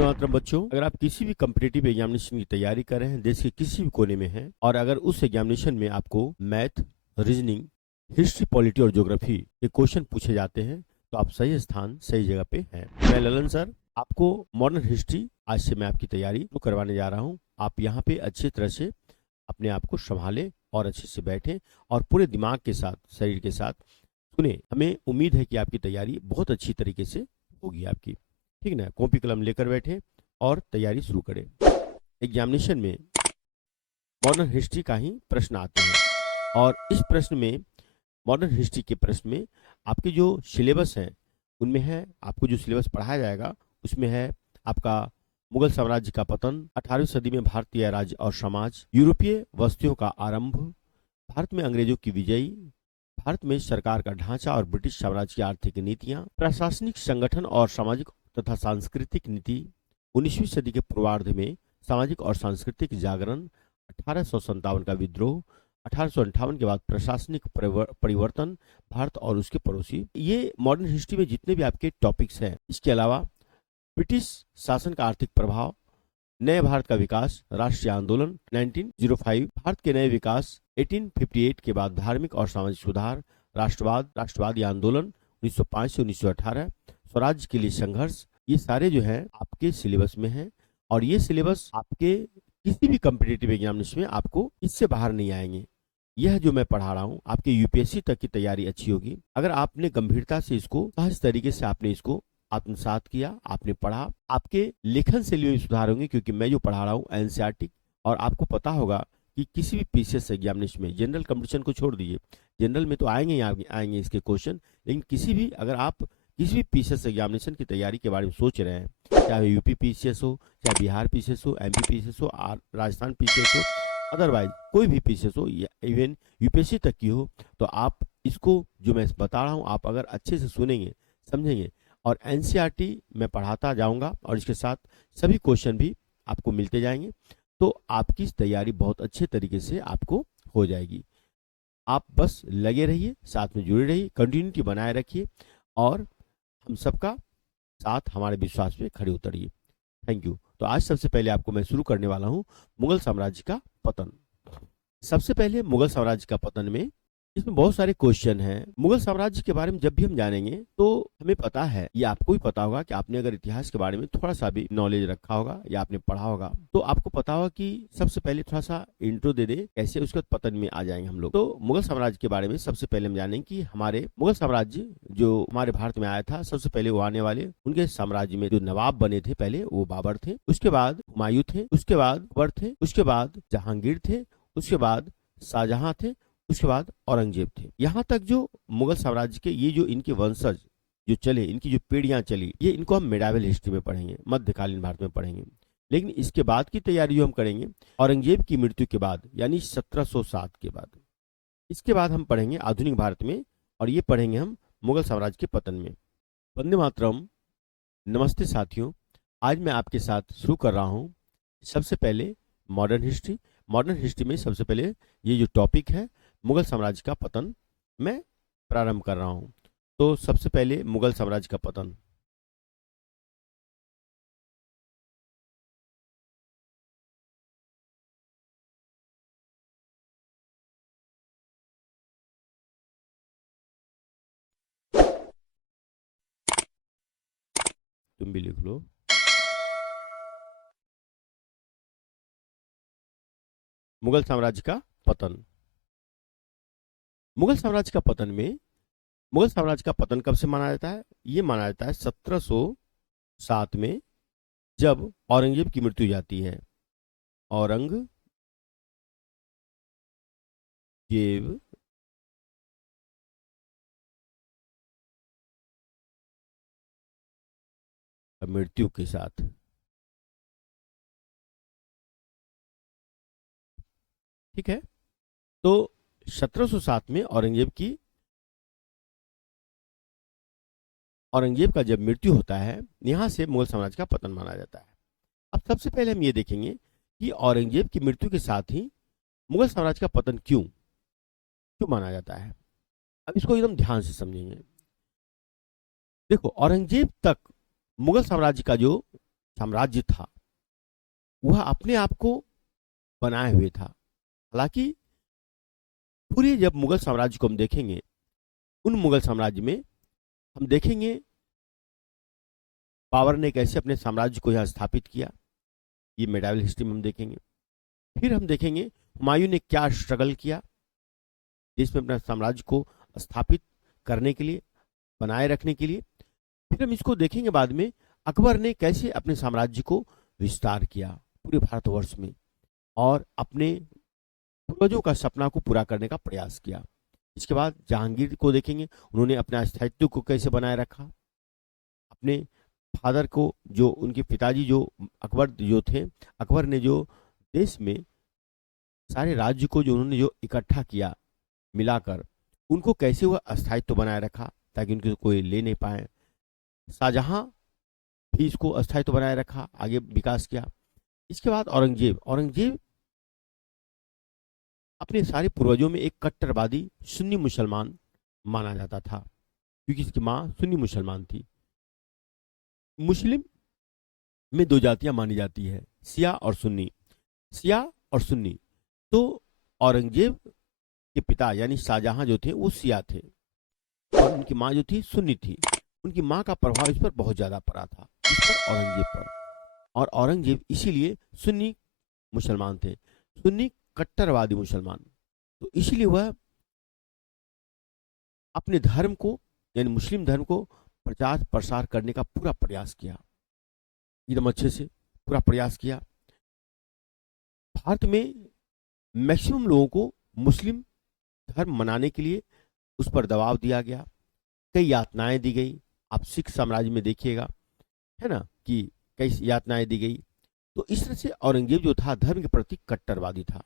वंदे मातरम बच्चों, अगर आप किसी भी कम्पिटिटिव एग्जामिनेशन की तैयारी कर रहे हैं, देश के किसी भी कोने में हैं, और अगर उस एग्जामिनेशन में आपको मैथ, रीजनिंग, हिस्ट्री, पॉलिटी और ज्योग्राफी के क्वेश्चन पूछे जाते हैं, तो आप सही स्थान, सही जगह पे हैं। मैं ललन सर आपको मॉडर्न हिस्ट्री आज से मैं आपकी तैयारी तो करवाने जा रहा हूँ। आप यहाँ पे अच्छी तरह से अपने आप को संभालें और अच्छे से बैठें और पूरे दिमाग के साथ, शरीर के साथ सुने। हमें उम्मीद है कि आपकी तैयारी बहुत अच्छी तरीके से होगी आपकी, ठीक ना। कॉपी कलम लेकर बैठे और तैयारी शुरू करें। एग्जामिनेशन में मॉडर्न हिस्ट्री का ही प्रश्न आते हैं और इस प्रश्न में, मॉडर्न हिस्ट्री के प्रश्न में आपके जो सिलेबस हैं उनमें है, आपको जो सिलेबस पढ़ाया जाएगा उसमें है आपका मुगल साम्राज्य का पतन, 18वीं सदी में भारतीय राज्य और समाज, यूरोपीय वस्तुओं का आरंभ, भारत में अंग्रेजों की विजयी, भारत में सरकार का ढांचा और ब्रिटिश साम्राज्य की आर्थिक नीतियां, प्रशासनिक संगठन और सामाजिक तथा सांस्कृतिक नीति, 19वीं सदी के पूर्वार्ध में सामाजिक और सांस्कृतिक जागरण, 1857 का विद्रोह, 1858 के बाद प्रशासनिक परिवर्तन, भारत और उसके पड़ोसी। ये मॉडर्न हिस्ट्री में जितने भी आपके टॉपिक्स हैं। इसके अलावा ब्रिटिश शासन का आर्थिक प्रभाव, नए भारत का विकास, राष्ट्रीय आंदोलन 1905, भारत के नए विकास 1858 के बाद धार्मिक और सामाजिक सुधार, राष्ट्रवाद, राष्ट्रवादी आंदोलन 1905 से 1918, स्वराज्य के लिए संघर्ष, ये सारे जो हैं आपके सिलेबस में हैं और ये सिलेबस आपके किसी भी कम्पिटिटिव एग्जामिनेशन में आपको इससे बाहर नहीं आएंगे। यह जो मैं पढ़ा रहा हूँ आपके यूपीएससी तक की तैयारी अच्छी होगी अगर आपने गंभीरता से इसको, सहज तरीके से आपने इसको आत्मसात किया, आपने पढ़ा। आपके लेखन शैली में सुधार होंगे क्योंकि मैं जो पढ़ा रहा हूँ एनसीईआरटी, और आपको पता होगा कि किसी भी पीसीएस एग्जामिनेशन में, जनरल कंपटीशन को छोड़ दीजिए, जनरल में तो आएंगे ही आएंगे इसके क्वेश्चन, लेकिन किसी भी, अगर आप किसी भी पीसीएस एग्जामिनेशन की तैयारी के बारे में सोच रहे हैं, चाहे यूपी पीसीएस हो, चाहे बिहार पीसीएस हो, एमपी पीसीएस हो, राजस्थान पीसीएस हो, अदरवाइज कोई भी पीसीएस हो, इवन यूपीएससी तक की हो, तो आप इसको जो मैं बता रहा हूँ आप अगर अच्छे से सुनेंगे, समझेंगे, और एनसीईआरटी मैं पढ़ाता जाऊंगा और इसके साथ सभी क्वेश्चन भी आपको मिलते जाएंगे, तो आपकी तैयारी बहुत अच्छे तरीके से आपको हो जाएगी। आप बस लगे रहिए, साथ में जुड़े रहिए, कंटिन्यूटी बनाए रखिए और हम सबका साथ, हमारे विश्वास पे खड़े उतरिए। Thank you. तो आज सबसे पहले आपको मैं शुरू करने वाला हूँ मुगल साम्राज्य का पतन। सबसे पहले मुगल साम्राज्य का पतन में, इसमें बहुत सारे क्वेश्चन हैं। मुगल साम्राज्य के बारे में जब भी हम जानेंगे तो हमें पता है, ये आपको भी पता होगा कि आपने अगर इतिहास के बारे में थोड़ा सा भी नॉलेज रखा होगा या आपने पढ़ा होगा तो आपको पता होगा कि सबसे पहले थोड़ा सा इंट्रो दे दे कैसे उसके बाद पतन में आ जाएंगे हम लोग। तो मुगल साम्राज्य के बारे में सबसे पहले हम जानेंगे कि हमारे मुगल साम्राज्य जो हमारे भारत में आया था, सबसे पहले वो आने वाले उनके साम्राज्य में जो नवाब बने थे पहले वो बाबर थे, उसके बाद हुमायूं थे, उसके बाद अकबर थे, उसके बाद जहांगीर थे, उसके बाद शाहजहां थे, उसके बाद औरंगजेब थे। यहाँ तक जो मुगल साम्राज्य के ये जो इनके वंशज जो चले, इनकी जो पीढ़ियां चली, ये इनको हम मिडावल हिस्ट्री में पढ़ेंगे, मध्यकालीन भारत में पढ़ेंगे। लेकिन इसके बाद की तैयारी जो हम करेंगे औरंगजेब की मृत्यु के बाद, यानी 1707 के बाद, इसके बाद हम पढ़ेंगे आधुनिक भारत में, और ये पढ़ेंगे हम मुगल साम्राज्य के पतन में। वंदे मातरम। नमस्ते साथियों, आज मैं आपके साथ शुरू कर रहा हूँ सबसे पहले मॉडर्न हिस्ट्री। मॉडर्न हिस्ट्री में सबसे पहले ये जो टॉपिक है मुगल साम्राज्य का पतन, मैं प्रारंभ कर रहा हूं। तो सबसे पहले मुगल साम्राज्य का पतन। तुम भी लिख लो। मुगल साम्राज्य का पतन। मुगल साम्राज्य का पतन में, मुगल साम्राज्य का पतन कब से माना जाता है? ये माना जाता है 1707 में, जब औरंगजेब की मृत्यु जाती है। औरंगजेब मृत्यु के साथ। ठीक है, तो 1707 में औरंगजेब का जब मृत्यु होता है, यहां से मुगल साम्राज्य का पतन माना जाता है। अब सबसे पहले हम ये देखेंगे कि औरंगजेब की मृत्यु के साथ ही मुगल साम्राज्य का पतन क्यों क्यों माना जाता है। अब इसको एकदम ध्यान से समझेंगे। देखो, औरंगजेब तक मुगल साम्राज्य का जो साम्राज्य था वह अपने आप को बनाए हुए था। हालांकि पूरे जब मुगल साम्राज्य को हम देखेंगे, उन मुगल साम्राज्य में हम देखेंगे बाबर ने कैसे अपने साम्राज्य को यहाँ स्थापित किया, ये मेडावल हिस्ट्री में हम देखेंगे। फिर हम देखेंगे हुमायूं ने क्या स्ट्रगल किया देश में अपना साम्राज्य को स्थापित करने के लिए, बनाए रखने के लिए। फिर हम इसको देखेंगे बाद में अकबर ने कैसे अपने साम्राज्य को विस्तार किया पूरे भारतवर्ष में और अपने पूर्वजों का सपना को पूरा करने का प्रयास किया। इसके बाद जहांगीर को देखेंगे, उन्होंने अपने स्थायित्व को कैसे बनाए रखा, अपने फादर को, जो उनके पिताजी जो अकबर जो थे, अकबर ने जो देश में सारे राज्य को जो उन्होंने जो इकट्ठा किया मिलाकर, उनको कैसे वह अस्थायित्व बनाए रखा ताकि उनको कोई ले नहीं पाए। शाहजहां भी इसको अस्थायित्व बनाए रखा, आगे विकास किया। इसके बाद औरंगजेब अपने सारे पूर्वजों में एक कट्टरवादी सुन्नी मुसलमान माना जाता था, क्योंकि इसकी माँ सुन्नी मुसलमान थी। मुस्लिम में दो जातियां मानी जाती है, शिया और सुन्नी। शिया और सुन्नी, तो औरंगजेब के पिता यानी शाहजहां जो थे वो शिया थे और उनकी माँ जो थी सुन्नी थी। उनकी माँ का प्रभाव इस पर बहुत ज्यादा पड़ा था, इस पर, औरंगजेब पर। और औरंगजेब इसीलिए सुन्नी मुसलमान थे, सुन्नी कट्टरवादी मुसलमान। तो इसीलिए वह अपने धर्म को यानी मुस्लिम धर्म को प्रचार प्रसार करने का पूरा प्रयास किया, एकदम अच्छे से पूरा प्रयास किया। भारत में मैक्सिमम लोगों को मुस्लिम धर्म मनाने के लिए उस पर दबाव दिया गया, कई यातनाएं दी गई। आप सिख साम्राज्य में देखिएगा, है ना, कि कई यातनाएं दी गई। तो इस तरह से औरंगजेब जो था धर्म के प्रति कट्टरवादी था।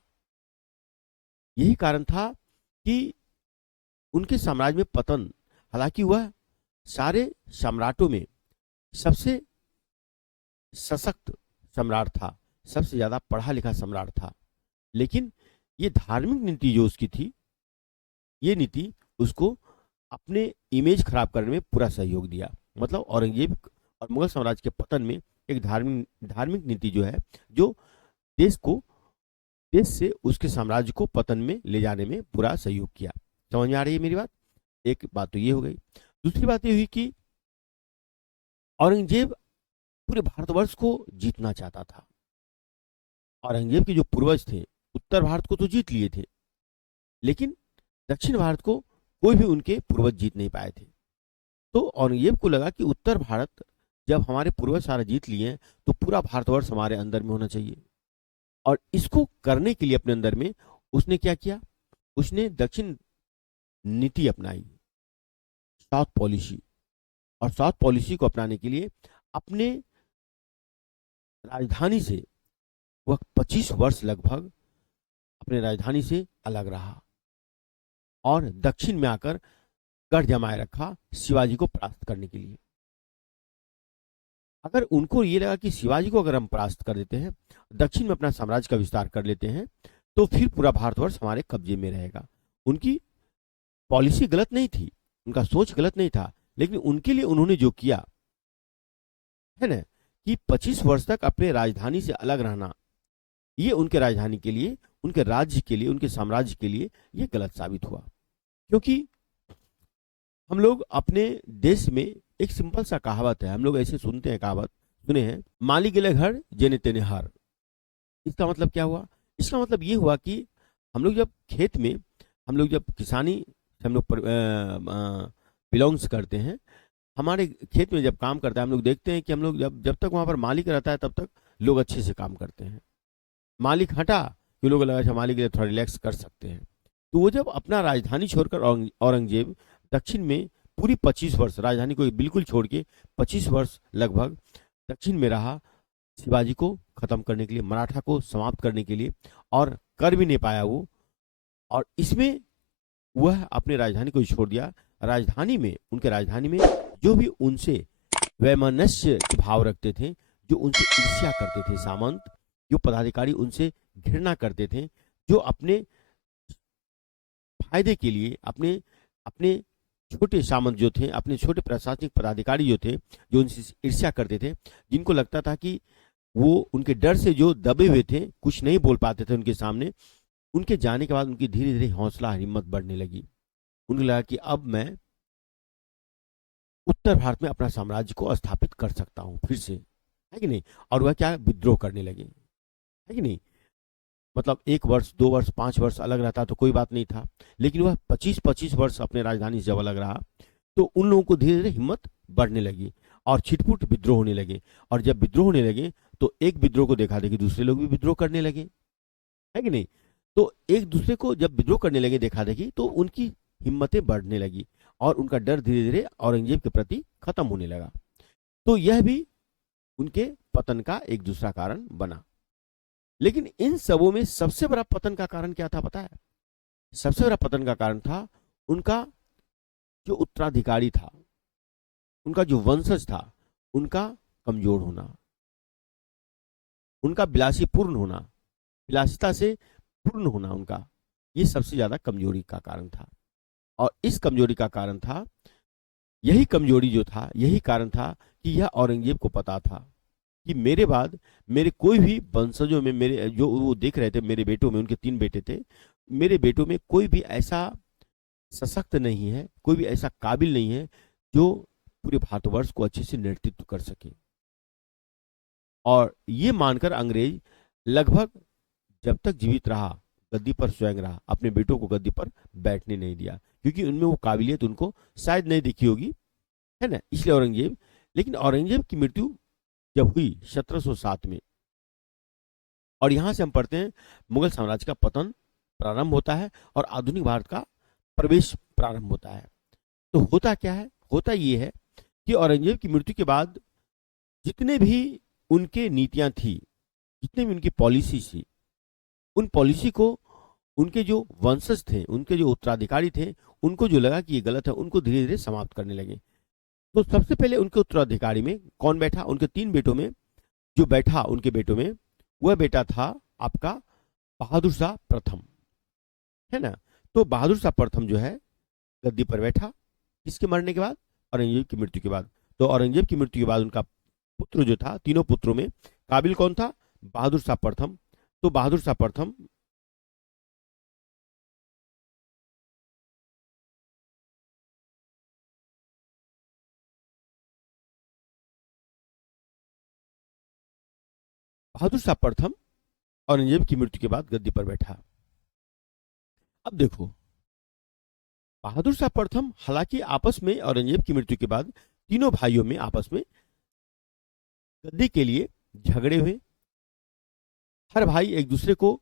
यही कारण था कि उनके साम्राज्य में पतन, हालांकि वह सारे सम्राटों में सबसे सशक्त सम्राट था, सबसे ज्यादा पढ़ा लिखा सम्राट था, लेकिन ये धार्मिक नीति जो उसकी थी, ये नीति उसको अपने इमेज खराब करने में पूरा सहयोग दिया। मतलब औरंगजेब और मुगल साम्राज्य के पतन में एक धार्मिक नीति जो है, जो देश से उसके साम्राज्य को पतन में ले जाने में पूरा सहयोग किया। समझ में आ रही है मेरी बात? एक बात तो ये हो गई। दूसरी बात ये हुई कि औरंगजेब पूरे भारतवर्ष को जीतना चाहता था। औरंगजेब के जो पूर्वज थे उत्तर भारत को तो जीत लिए थे, लेकिन दक्षिण भारत को कोई भी उनके पूर्वज जीत नहीं पाए थे। तो औरंगजेब को लगा कि उत्तर भारत जब हमारे पूर्वज सारा जीत लिए हैं तो पूरा भारतवर्ष हमारे अंदर में होना चाहिए। और इसको करने के लिए अपने अंदर में उसने क्या किया, उसने दक्षिण नीति अपनाई, साउथ पॉलिसी। और साउथ पॉलिसी को अपनाने के लिए अपने राजधानी से वह 25 वर्ष लगभग अपने राजधानी से अलग रहा और दक्षिण में आकर गढ़ जमाए रखा शिवाजी को परास्त करने के लिए। अगर उनको ये लगा कि शिवाजी को अगर हम परास्त कर देते हैं, दक्षिण में अपना साम्राज्य का विस्तार कर लेते हैं, तो फिर पूरा भारतवर्ष हमारे कब्जे में रहेगा। उनकी पॉलिसी गलत नहीं थी, उनका सोच गलत नहीं था, लेकिन उनके लिए उन्होंने जो किया है ना, कि 25 वर्ष तक अपने राजधानी से अलग रहना, ये उनके राजधानी के लिए, उनके राज्य के लिए, उनके साम्राज्य के लिए ये गलत साबित हुआ। क्योंकि हम लोग अपने देश में एक सिंपल सा कहावत है, हम लोग ऐसे सुनते हैं, कहावत सुने हैं, माली गेले घर जेने तेने हार। इसका मतलब क्या हुआ? इसका मतलब ये हुआ कि हम लोग जब खेत में, हम लोग जब किसानी से हम लोग बिलोंग्स करते हैं, हमारे खेत में जब काम करता है, हम लोग देखते हैं कि हम लोग जब तक वहाँ पर मालिक रहता है तब तक लोग अच्छे से काम करते हैं। मालिक हटा कि लोग लगा मालिक के लिए थोड़ा रिलैक्स कर सकते हैं। तो वो जब अपना राजधानी छोड़कर औरंगजेब दक्षिण में पूरी 25 वर्ष राजधानी को बिल्कुल छोड़ के 25 वर्ष लगभग दक्षिण में रहा, शिवाजी को खत्म करने के लिए, मराठा को समाप्त करने के लिए, और कर भी नहीं पाया वो। और इसमें वह अपने राजधानी को छोड़ दिया। राजधानी में, उनके राजधानी में जो भी उनसे वैमनस्य के भाव रखते थे, जो उनसे ईर्ष्या करते थे, सामंत, जो पदाधिकारी उनसे घृणा करते थे, जो अपने फायदे के लिए, अपने छोटे सामंत जो थे, अपने छोटे प्रशासनिक पदाधिकारी जो थे, जो उनसे ईर्ष्या करते थे, जिनको लगता था कि वो उनके डर से जो दबे हुए थे, कुछ नहीं बोल पाते थे उनके सामने, उनके जाने के बाद उनकी धीरे धीरे हौसला हिम्मत बढ़ने लगी। उनको लगा कि अब मैं उत्तर भारत में अपना साम्राज्य को स्थापित कर सकता हूँ फिर से, है कि नहीं। और वह क्या, विद्रोह करने लगे, है कि नहीं। मतलब 1 वर्ष 2 वर्ष 5 वर्ष अलग रहता तो कोई बात नहीं था, लेकिन वह 25-25 वर्ष अपने राजधानी से जब अलग रहा, तो उन लोगों को धीरे धीरे हिम्मत बढ़ने लगी और छिटपुट विद्रोह होने लगे। और जब विद्रोह होने लगे तो एक विद्रोह को देखा देखी दूसरे लोग भी विद्रोह करने लगे, है कि नहीं। तो एक दूसरे को जब विद्रोह करने लगे देखा देखी, तो उनकी हिम्मतें बढ़ने लगी और उनका डर धीरे धीरे औरंगजेब के प्रति खत्म होने लगा। तो यह भी उनके पतन का एक दूसरा कारण बना। लेकिन इन सबों में सबसे बड़ा पतन का कारण क्या था पता है? सबसे बड़ा पतन का कारण था उनका जो उत्तराधिकारी था, उनका जो वंशज था, उनका कमजोर होना, उनका विलासीपूर्ण होना, विलासिता से पूर्ण होना उनका, ये सबसे ज्यादा कमजोरी का कारण था। और इस कमजोरी का कारण था, यही कमजोरी जो था, यही कारण था कि यह औरंगजेब को पता था कि मेरे बाद मेरे कोई भी वंशजों में, मेरे जो वो देख रहे थे, मेरे बेटों में, उनके 3 बेटे थे, मेरे बेटों में कोई भी ऐसा सशक्त नहीं है, कोई भी ऐसा काबिल नहीं है जो पूरे भारतवर्ष को अच्छे से नेतृत्व कर सके। और ये मानकर अंग्रेज लगभग जब तक जीवित रहा, गद्दी पर स्वयं रहा, अपने बेटों को गद्दी पर बैठने नहीं दिया, क्योंकि उनमें वो काबिलियत उनको शायद नहीं दिखी होगी, है ना, इसलिए औरंगजेब। लेकिन औरंगजेब की मृत्यु जब हुई 1707 में, और यहां से हम पढ़ते हैं मुगल साम्राज्य का पतन प्रारंभ होता है और आधुनिक भारत का प्रवेश प्रारंभ होता है। तो होता क्या है? होता ये है कि औरंगजेब की मृत्यु के बाद जितने भी उनके नीतियां थी, जितने भी उनकी पॉलिसी थी, उन पॉलिसी को उनके जो वंशज थे, उनके जो उत्तराधिकारी थे, उनको जो लगा कि ये गलत है, उनको धीरे धीरे समाप्त करने लगे। तो सबसे पहले उनके उत्तराधिकारी में कौन बैठा? उनके 3 बेटों में जो बैठा, उनके बेटों में वह बेटा था आपका बहादुर शाह प्रथम, है ना। तो बहादुर शाह प्रथम जो है गद्दी पर बैठा, किसके मरने के बाद? औरंगजेब की मृत्यु के बाद। तो औरंगजेब की मृत्यु के बाद उनका पुत्र जो था, तीनों पुत्रों में काबिल कौन था? बहादुर शाह प्रथम। तो बहादुर शाह प्रथम बहादुर शाह प्रथम औरंगजेब की मृत्यु के बाद गद्दी पर बैठा। अब देखो, बहादुर शाह प्रथम हालांकि आपस में औरंगजेब की मृत्यु के बाद तीनों भाइयों में आपस में गद्दी के लिए झगड़े हुए। हर भाई एक दूसरे को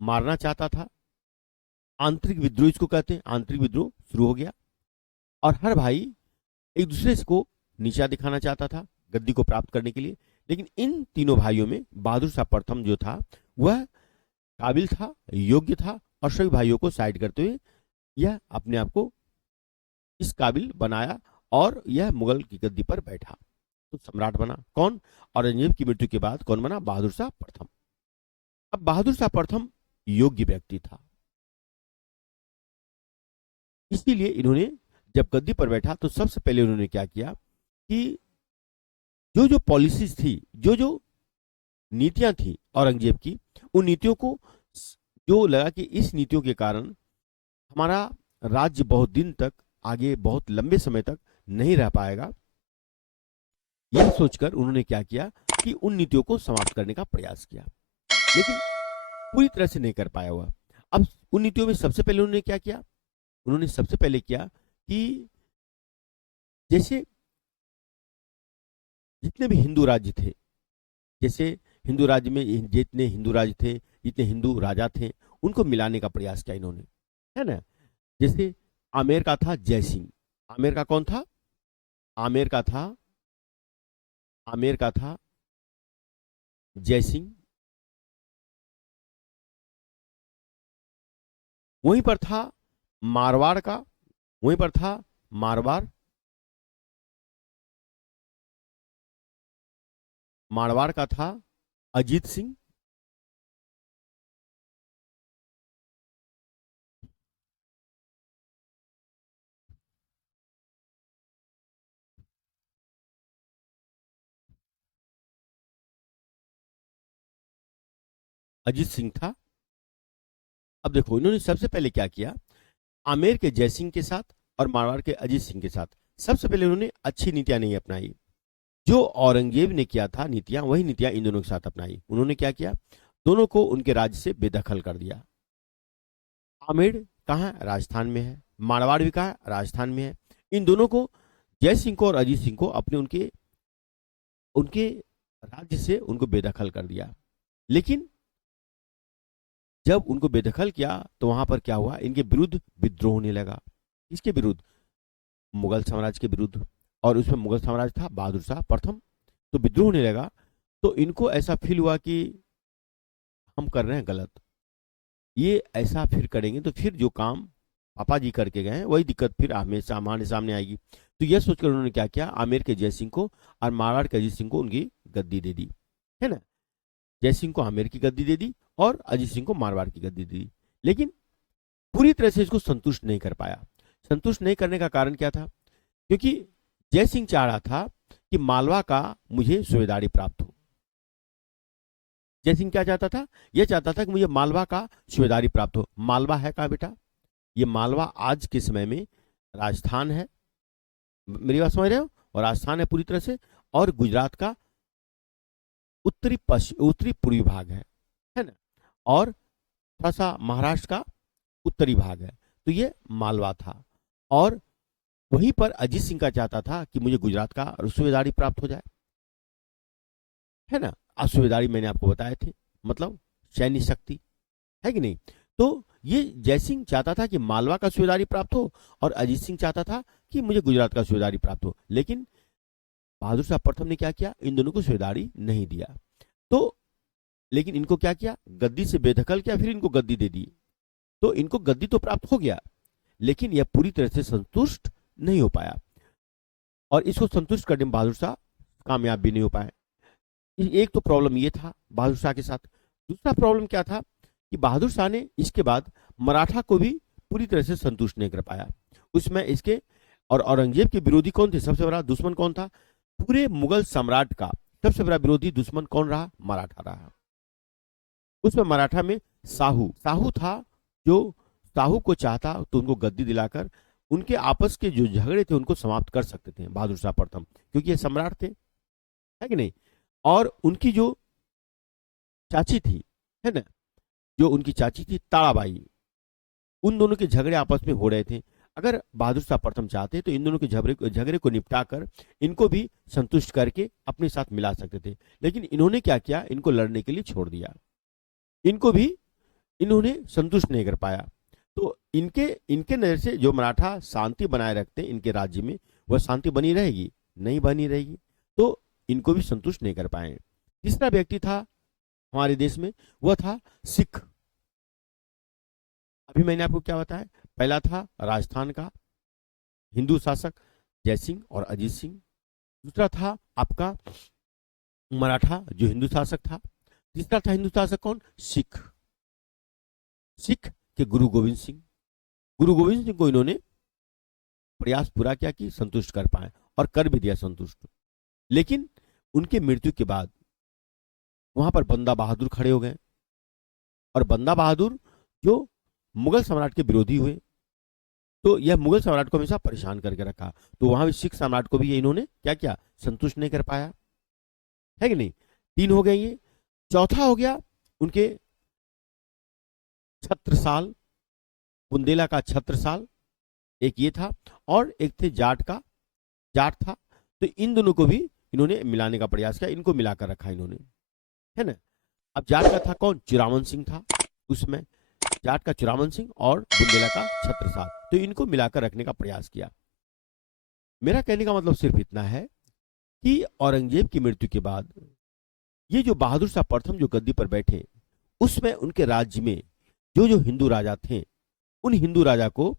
मारना चाहता था, आंतरिक विद्रोह इसको कहते हैं, आंतरिक विद्रोह शुरू हो गया। और हर भाई एक दूसरे को नीचा दिखाना चाहता था गद्दी को प्राप्त करने के लिए। लेकिन इन तीनों भाइयों में बहादुर शाह प्रथम जो था, वह काबिल था, योग्य था, और सभी भाइयों को साइड करते हुए यह अपने आप को इस काबिल बनाया और यह मुगल की गद्दी पर बैठा। तो सम्राट बना कौन? औरंगजेब की मृत्यु के बाद कौन बना? बहादुर शाह प्रथम। अब बहादुर शाह प्रथम योग्य व्यक्ति था, इसीलिए इन्होंने जब गद्दी पर बैठा तो सबसे पहले उन्होंने क्या किया कि जो जो पॉलिसीज थी, जो जो नीतियां थी औरंगजेब की, उन नीतियों को, जो लगा कि इस नीतियों के कारण हमारा राज्य बहुत दिन तक, आगे बहुत लंबे समय तक नहीं रह पाएगा, यह सोचकर उन्होंने क्या किया कि उन नीतियों को समाप्त करने का प्रयास किया। लेकिन पूरी तरह से नहीं कर पाया हुआ। अब उन नीतियों में सबसे पहले उन्होंने क्या किया? उन्होंने सबसे पहले किया कि जैसे जितने भी हिंदू राज्य थे, जैसे हिंदू राज्य में जितने हिंदू राज्य थे, जितने हिंदू राजा थे, उनको मिलाने का प्रयास किया इन्होंने, है ना। जैसे आमेर का था जय सिंह। आमेर का कौन था? आमेर का था, आमेर का था जय सिंह। वहीं पर था मारवाड़ का, वहीं पर था मारवाड़, मारवाड़ का था अजीत सिंह। अजीत सिंह था। अब देखो इन्होंने सबसे पहले क्या किया, आमेर के जयसिंह के साथ और मारवाड़ के अजीत सिंह के साथ सबसे पहले उन्होंने अच्छी नीतियां नहीं अपनाई। जो औरंगजेब ने किया था नीतियां, वही नीतियां इन दोनों के साथ अपनाई। उन्होंने क्या किया, दोनों को उनके राज्य से बेदखल कर दिया। आमेर कहाँ है, राजस्थान में है। मारवाड़ भी कहाँ है, राजस्थान में है। इन दोनों को, जय सिंह को और अजीत सिंह को, अपने उनके उनके राज्य से उनको बेदखल कर दिया। लेकिन जब उनको बेदखल किया तो वहां पर क्या हुआ, इनके विरुद्ध विद्रोह होने लगा। किसके विरुद्ध, मुगल साम्राज्य के विरुद्ध। और उसमें मुगल साम्राज्य था बहादुर शाह प्रथम। तो विद्रोह होने लगा। तो इनको ऐसा फील हुआ कि हम कर रहे हैं गलत, ये ऐसा फिर करेंगे तो फिर जो काम पापा जी करके गए हैं वही दिक्कत फिर हमेशा हमारे सामने आएगी। तो यह सोचकर उन्होंने क्या किया, आमेर के जय सिंह को और मारवाड़ के अजीत सिंह को उनकी गद्दी दे दी, है ना। जय सिंह को आमेर की गद्दी दे दी और अजीत सिंह को मारवाड़ की गद्दी दे दी। लेकिन पूरी तरह से इसको संतुष्ट नहीं कर पाया। संतुष्ट नहीं करने का कारण क्या था, क्योंकि जय सिंह चाह रहा था कि मालवा का मुझे सूबेदारी प्राप्त हो। जय सिंह क्या चाहता था, यह चाहता था कि मुझे मालवा का सूबेदारी प्राप्त हो। मालवा है कहाँ बेटा, ये मालवा आज के समय में राजस्थान है, मेरी बात समझ रहे हो, और राजस्थान है पूरी तरह से, और गुजरात का उत्तरी पूर्वी भाग है ना, और थोड़ा सा महाराष्ट्र का उत्तरी भाग है। तो ये मालवा था। और वहीं पर अजीत सिंह का चाहता था कि मुझे गुजरात का सूबेदारी प्राप्त हो जाए, है ना। सूबेदारी मैंने आपको बताए थे, मतलब सैन्य शक्ति, है कि नहीं। तो ये जय सिंह चाहता था कि मालवा का सूबेदारी प्राप्त हो और अजीत सिंह चाहता था कि मुझे गुजरात का सूबेदारी प्राप्त हो। लेकिन बहादुर शाह प्रथम ने क्या किया, इन दोनों को सूबेदारी नहीं दिया। तो लेकिन इनको क्या किया, गद्दी से बेदखल किया, फिर इनको गद्दी दे दी। तो इनको गद्दी तो प्राप्त हो गया, लेकिन यह पूरी तरह से संतुष्ट नहीं हो पाया। और इसको संतुष्ट करने में बहादुर शाह कामयाब भी नहीं हो पाए। एक तो प्रॉब्लम ये था बहादुर शाह के साथ। दूसरा प्रॉब्लम क्या था कि बहादुर शाह ने इसके बाद मराठा को भी पूरी तरह से संतुष्ट नहीं कर पाया। उसमें इसके और औरंगजेब के विरोधी कौन थे, सबसे बड़ा दुश्मन कौन था, पूरे मुगल सम्राट का सबसे बड़ा विरोधी दुश्मन कौन रहा, मराठा रहा। उसमें मराठा में साहू था, जो साहू को चाहता तो उनको गद्दी दिलाकर उनके आपस के जो झगड़े थे उनको समाप्त कर सकते थे बहादुर शाह प्रथम, क्योंकि ये सम्राट थे, है कि नहीं। और उनकी जो चाची थी, है ना, जो उनकी चाची थी ताराबाई, उन दोनों के झगड़े आपस में हो रहे थे। अगर बहादुर शाह प्रथम चाहते तो इन दोनों के झगड़े को निपटाकर इनको भी संतुष्ट करके अपने साथ मिला सकते थे। लेकिन इन्होंने क्या किया, इनको लड़ने के लिए छोड़ दिया। इनको भी इन्होंने संतुष्ट नहीं कर पाया। तो इनके इनके नजर से जो मराठा शांति बनाए रखते हैं इनके राज्य में, वह शांति बनी रहेगी, नहीं बनी रहेगी। तो इनको भी संतुष्ट नहीं कर पाए। तीसरा व्यक्ति था हमारे देश में, वह था सिख। अभी मैंने आपको क्या बताया, पहला था राजस्थान का हिंदू शासक जय सिंह और अजीत सिंह। दूसरा था आपका मराठा जो हिंदू शासक था। तीसरा था हिंदू शासक कौन, सिख। सिख के गुरु गोविंद सिंह। गुरु गोविंद सिंह को इन्होंने प्रयास पूरा किया कि संतुष्ट कर पाए, और कर भी दिया संतुष्ट। लेकिन उनके मृत्यु के बाद वहां पर बंदा बहादुर खड़े हो गए, और बंदा बहादुर जो मुगल सम्राट के विरोधी हुए। तो यह मुगल सम्राट को हमेशा परेशान करके रखा। तो वहां भी सिख सम्राट को भी ये इन्होंने क्या किया, संतुष्ट नहीं कर पाया, है कि नहीं। 3 हो गए ये। चौथा हो गया उनके छत्रसाल, बुंदेला का छत्रसाल, एक ये था, और एक थे जाट था। तो इन दोनों को भी इन्होंने मिलाने का प्रयास किया, इनको मिलाकर रखा इन्होंने, है ना। अब जाट का था कौन, चिरावन सिंह था उसमें, जाट का चिरावन सिंह और बुंदेला का छत्रसाल। तो इनको मिलाकर रखने का प्रयास किया। मेरा कहने का मतलब सिर्फ इतना है कि औरंगजेब की मृत्यु के बाद ये जो बहादुर शाह प्रथम जो गद्दी पर बैठे, उसमें उनके राज्य में जो हिंदू राजा थे, उन हिंदू राजा को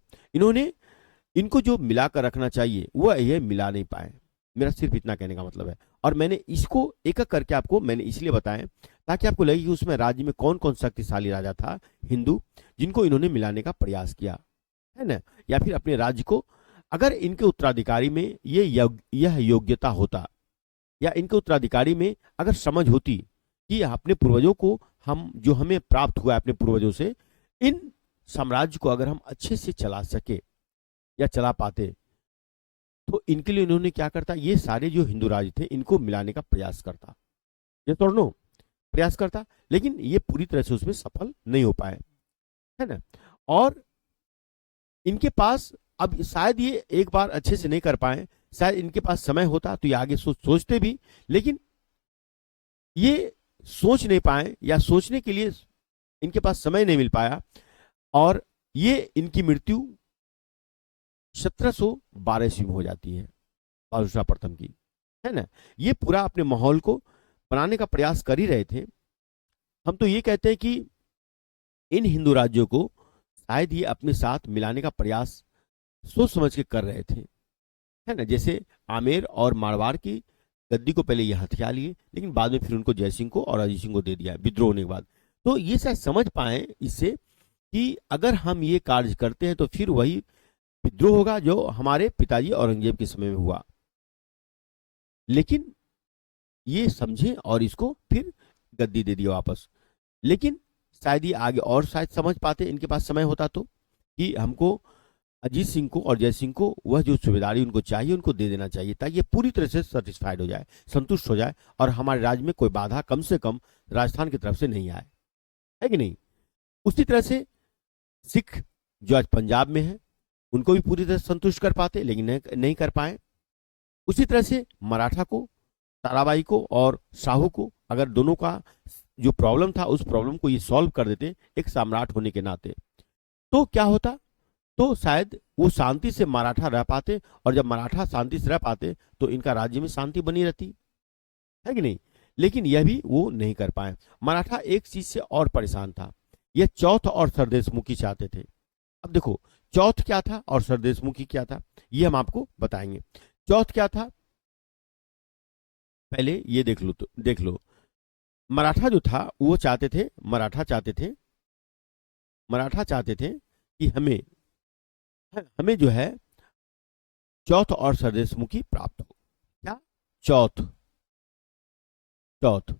इनको जो मिलाकर रखना चाहिए वह ये मिला नहीं पाए। मेरा सिर्फ इतना कहने का मतलब है। और मैंने इसको एक एक करके आपको मैंने इसलिए बताया ताकि आपको लगे कि उसमें राज्य में कौन कौन शक्तिशाली राजा था हिंदू, जिनको इन्होंने मिलाने का प्रयास किया, है ना। या फिर अपने राज्य को, अगर इनके उत्तराधिकारी में यह योग्यता होता, या इनके उत्तराधिकारी में अगर समझ होती, कि अपने पूर्वजों को, हम जो हमें प्राप्त हुआ है अपने पूर्वजों से, इन साम्राज्य को अगर हम अच्छे से चला सके या चला पाते, तो इनके लिए उन्होंने क्या करता, ये सारे जो हिंदू राज्य थे इनको मिलाने का प्रयास करता, ये तो नो प्रयास करता, लेकिन ये पूरी तरह से उसमें सफल नहीं हो पाए, है ना। और इनके पास अब शायद ये एक बार अच्छे से नहीं कर पाए, शायद इनके पास समय होता तो ये आगे सोचते भी, लेकिन ये सोच नहीं पाए या सोचने के लिए इनके पास समय नहीं मिल पाया, और ये इनकी मृत्यु 1712 ईस्वी में हो जाती है बहादुर शाह प्रथम की, है ना। ये पूरा अपने माहौल को बनाने का प्रयास कर ही रहे थे। हम तो ये कहते हैं कि इन हिंदू राज्यों को शायद ये अपने साथ मिलाने का प्रयास सोच समझ के कर रहे थे, है ना। जैसे आमेर और मारवाड़ की गद्दी को पहले ये हथिया लिए, लेकिन बाद में फिर उनको जयसिंह को और अजीत सिंह को दे दिया विद्रोह होने के बाद। तो ये शायद समझ पाए इससे कि अगर हम ये कार्य करते हैं तो फिर वही विद्रोह होगा जो हमारे पिताजी औरंगजेब के समय में हुआ। लेकिन ये समझे और इसको फिर गद्दी दे दिया वापस। लेकिन शायद ये आगे और शायद समझ पाते, इनके पास समय होता तो, कि हमको अजीत सिंह को और जय सिंह को वह जो सुबेदारी उनको चाहिए उनको दे देना चाहिए, ताकि ये पूरी तरह से सेटिस्फाइड हो जाए, संतुष्ट हो जाए, और हमारे राज्य में कोई बाधा कम से कम राजस्थान की तरफ से नहीं आए, है कि नहीं। उसी तरह से सिख जो आज पंजाब में है उनको भी पूरी तरह से संतुष्ट कर पाते, लेकिन नहीं कर पाए। उसी तरह से मराठा को, ताराबाई को और शाहू को, अगर दोनों का जो प्रॉब्लम था उस प्रॉब्लम को ये सॉल्व कर देते एक सम्राट होने के नाते, तो क्या होता, तो शायद वो शांति से मराठा रह पाते, और जब मराठा शांति से रह पाते तो इनका राज्य में शांति बनी रहती, है कि नहीं। लेकिन यह भी वो नहीं कर पाए। मराठा एक चीज से और परेशान था, यह चौथ और सरदेशमुखी चाहते थे। अब देखो चौथ क्या था और सरदेशमुखी क्या था, ये हम आपको बताएंगे। चौथ क्या था, पहले ये देख लो। मराठा जो था वो चाहते थे, मराठा चाहते थे कि हमें जो है चौथ और सरदेशमुखी प्राप्त हो। क्या, चौथ, चौथ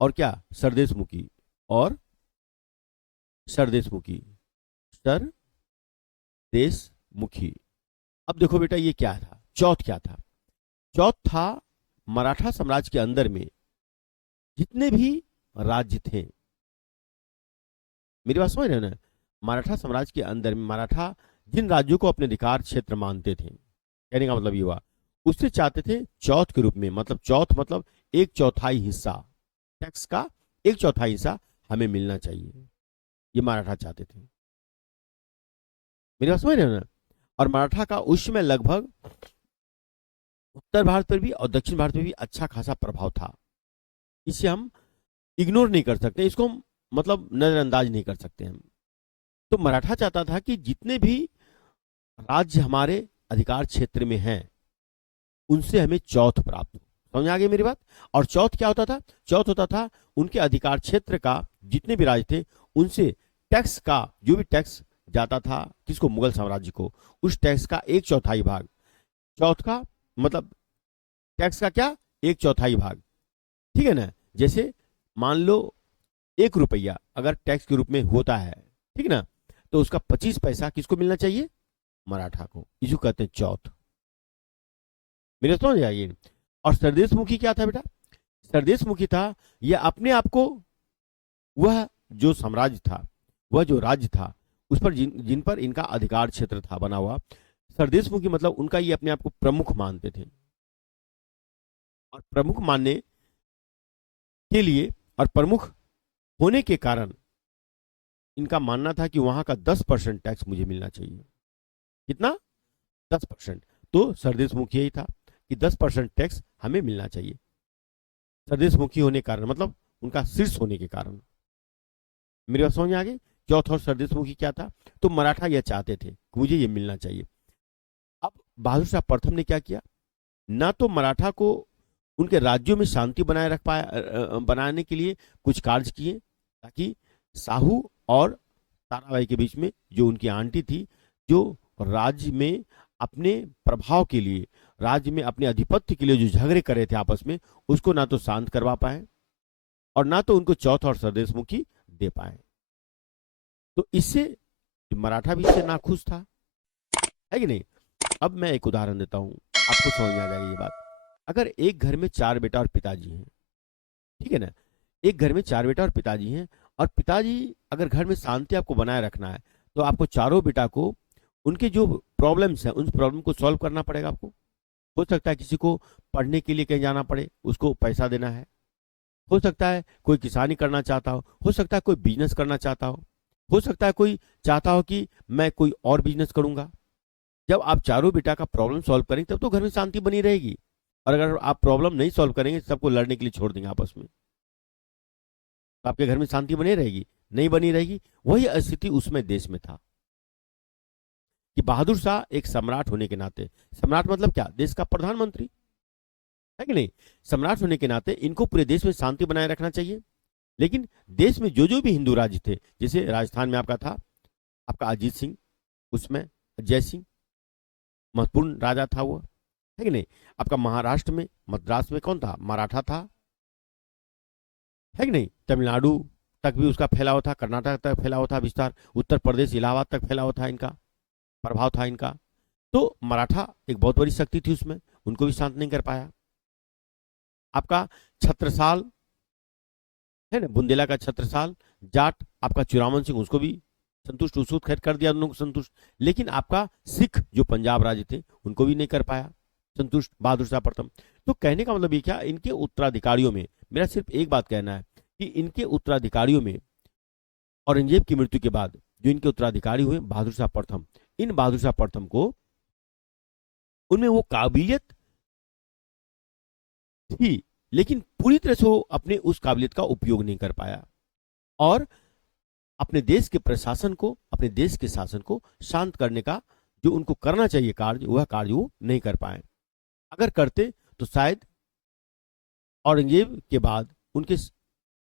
और क्या, सरदेशमुखी, और सरदेशमुखी, सरदेशमुखी। अब देखो बेटा ये क्या था, चौथ क्या था, चौथ था मराठा साम्राज्य के अंदर में जितने भी राज्य थे, मेरी बात समझ रहे हो ना, मराठा साम्राज्य के अंदर में मराठा जिन राज्यों को अपने अधिकार क्षेत्र मानते थे, कहने का मतलब ये हुआ, उससे चाहते थे चौथ के रूप में, मतलब चौथ मतलब एक चौथाई हिस्सा, टैक्स का एक चौथाई हिस्सा हमें मिलना चाहिए, ये मराठा चाहते थे, मेरी बात समझ रहे हो ना। और मराठा का उस समय लगभग उत्तर भारत पर भी और दक्षिण भारत में भी अच्छा खासा प्रभाव था, इसे हम इग्नोर नहीं कर सकते, इसको हम मतलब नजरअंदाज नहीं कर सकते हम। तो मराठा चाहता था कि जितने भी राज्य हमारे अधिकार क्षेत्र में हैं उनसे हमें चौथ प्राप्त हो, समझ आ गई मेरी बात। और चौथ क्या होता था, चौथ होता था उनके अधिकार क्षेत्र का जितने भी राज्य थे उनसे टैक्स का, जो भी टैक्स जाता था किसको, मुगल साम्राज्य को, उस टैक्स का एक चौथाई भाग, चौथ का मतलब टैक्स का क्या, एक चौथाई भाग, ठीक है ना। जैसे मान लो 1 रुपया अगर टैक्स के रूप में होता है, ठीक है ना, तो उसका 25 पैसा किसको मिलना चाहिए, मराठा को, इसको कहते हैं चौथ, मेरे समझ जाइए। और सरदेशमुखी क्या था बेटा, सरदेशमुखी था यह अपने आप को, वह जो साम्राज्य था, वह जो राज्य था उस पर जिन पर इनका अधिकार क्षेत्र था बना हुआ, सरदेशमुखी मतलब उनका ये अपने आप को प्रमुख मानते थे, और प्रमुख मानने के लिए और प्रमुख होने के कारण इनका मानना था कि वहां का 10% टैक्स मुझे मिलना चाहिए। कितना, 10%। तो सरदेशमुखी यही था कि 10% टैक्स हमें मिलना चाहिए, सरदेशमुखी होने के कारण मतलब उनका शीर्ष होने के कारण, मेरी बात समझ में आ गई। चौथ और सरदेशमुखी क्या था, तो मराठा यह चाहते थे कि मुझे ये मिलना चाहिए। अब बहादुर शाह प्रथम ने क्या किया, ना तो मराठा को उनके राज्यों में शांति बनाए रख पाया, बनाने के लिए कुछ कार्य किए, ताकि साहू और ताराबाई के बीच में जो उनकी आंटी थी, जो राज्य में अपने प्रभाव के लिए, राज्य में अपने आधिपत्य के लिए जो झगड़े कर रहे थे आपस में, उसको ना तो शांत करवा पाए, और ना तो उनको चौथ और सरदेशमुखी दे पाए। तो इससे मराठा भी इससे नाखुश था, है कि नहीं। अब मैं एक उदाहरण देता हूं, आपको समझ में आ जाएगी ये बात। अगर एक घर में 4 बेटा और पिताजी हैं, ठीक है ना, एक घर में 4 बेटा और पिताजी हैं, और पिताजी अगर घर में शांति आपको बनाए रखना है तो आपको चारों बेटा को उनके जो प्रॉब्लम्स हैं उन प्रॉब्लम को सॉल्व करना पड़ेगा आपको। हो सकता है किसी को पढ़ने के लिए कहीं जाना पड़े, उसको पैसा देना है। हो सकता है कोई किसानी करना चाहता हो सकता है कोई बिजनेस करना चाहता हो सकता है कोई चाहता हो कि मैं कोई और बिजनेस करूंगा। जब आप चारों बेटा का प्रॉब्लम सॉल्व करेंगे तब तो घर में शांति बनी रहेगी। और अगर आप प्रॉब्लम नहीं सॉल्व करेंगे, सबको लड़ने के लिए छोड़ देंगे आपस में, तो आपके घर में शांति बनी रहेगी? नहीं बनी रहेगी। वही स्थिति उसमें देश में था कि बहादुर शाह एक सम्राट होने के नाते, सम्राट मतलब क्या, देश का प्रधानमंत्री, है कि नहीं, सम्राट होने के नाते इनको पूरे देश में शांति बनाए रखना चाहिए। लेकिन देश में जो जो भी हिंदू राज्य थे, जैसे राजस्थान में आपका था आपका अजीत सिंह, उसमें जय सिंह महत्वपूर्ण राजा था वो, है कि नहीं। आपका महाराष्ट्र में मद्रास में कौन था, मराठा था, है कि नहीं। तमिलनाडु तक भी उसका फैलाव था, कर्नाटक तक फैलाव था विस्तार, उत्तर प्रदेश इलाहाबाद तक फैलाव था, इनका प्रभाव था इनका। तो मराठा एक बहुत बड़ी शक्ति थी उसमें, उनको भी शांत नहीं कर पाया। आपका छत्रसाल है ना, बुंदेला का छत्रसाल, जाट आपका चुरामन सिंह, उसको भी संतुष्ट, उसको खैर कर दिया, उन लोगों को संतुष्ट। लेकिन आपका सिख जो पंजाब राज्य थे उनको भी नहीं कर पाया संतुष्ट बहादुर शाह प्रथम। तो कहने का मतलब ये क्या, इनके उत्तराधिकारियों में, मेरा सिर्फ एक बात कहना है कि इनके उत्तराधिकारियों में औरंगजेब की मृत्यु के बाद जो इनके उत्तराधिकारी हुए बहादुर शाह प्रथम, इन बहादुर शाह प्रथम को उनमें वो काबिलियत थी, लेकिन पूरी तरह से वो अपने उस काबिलियत का उपयोग नहीं कर पाया और अपने देश के प्रशासन को, अपने देश के शासन को शांत करने का जो उनको करना चाहिए कार्य, वह कार्य वो नहीं कर पाए। अगर करते तो शायद औरंगजेब के बाद उनके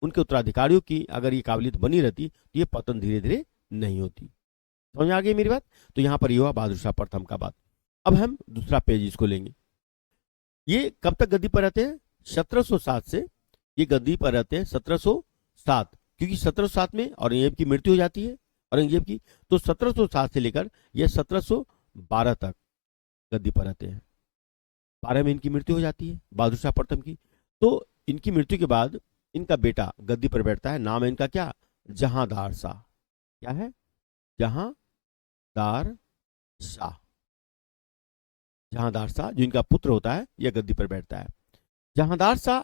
उनके उत्तराधिकारियों की अगर ये काबिलियत बनी रहती तो ये पतन धीरे धीरे नहीं होती। समझ आ गई मेरी बात। तो यहाँ पर ये हुआ बहादुर शाह प्रथम का बात। अब हम दूसरा पेज इसको लेंगे। ये कब तक गद्दी पर रहते हैं, 1707 से ये गद्दी पर रहते हैं, 1707, क्योंकि 1707 में औरंगजेब की मृत्यु हो जाती है, औरंगजेब की, तो 1707 से लेकर यह 1712 तक गद्दी पर रहते हैं। 12 में इनकी मृत्यु हो जाती है बहादुर शाह प्रथम की। तो इनकी मृत्यु के बाद इनका बेटा गद्दी पर बैठता है। नाम है इनका क्या, जहांदार शाह। क्या है, जहांदार शाह। जहांदार शाह जो इनका पुत्र होता है यह गद्दी पर बैठता है। जहांदार शाह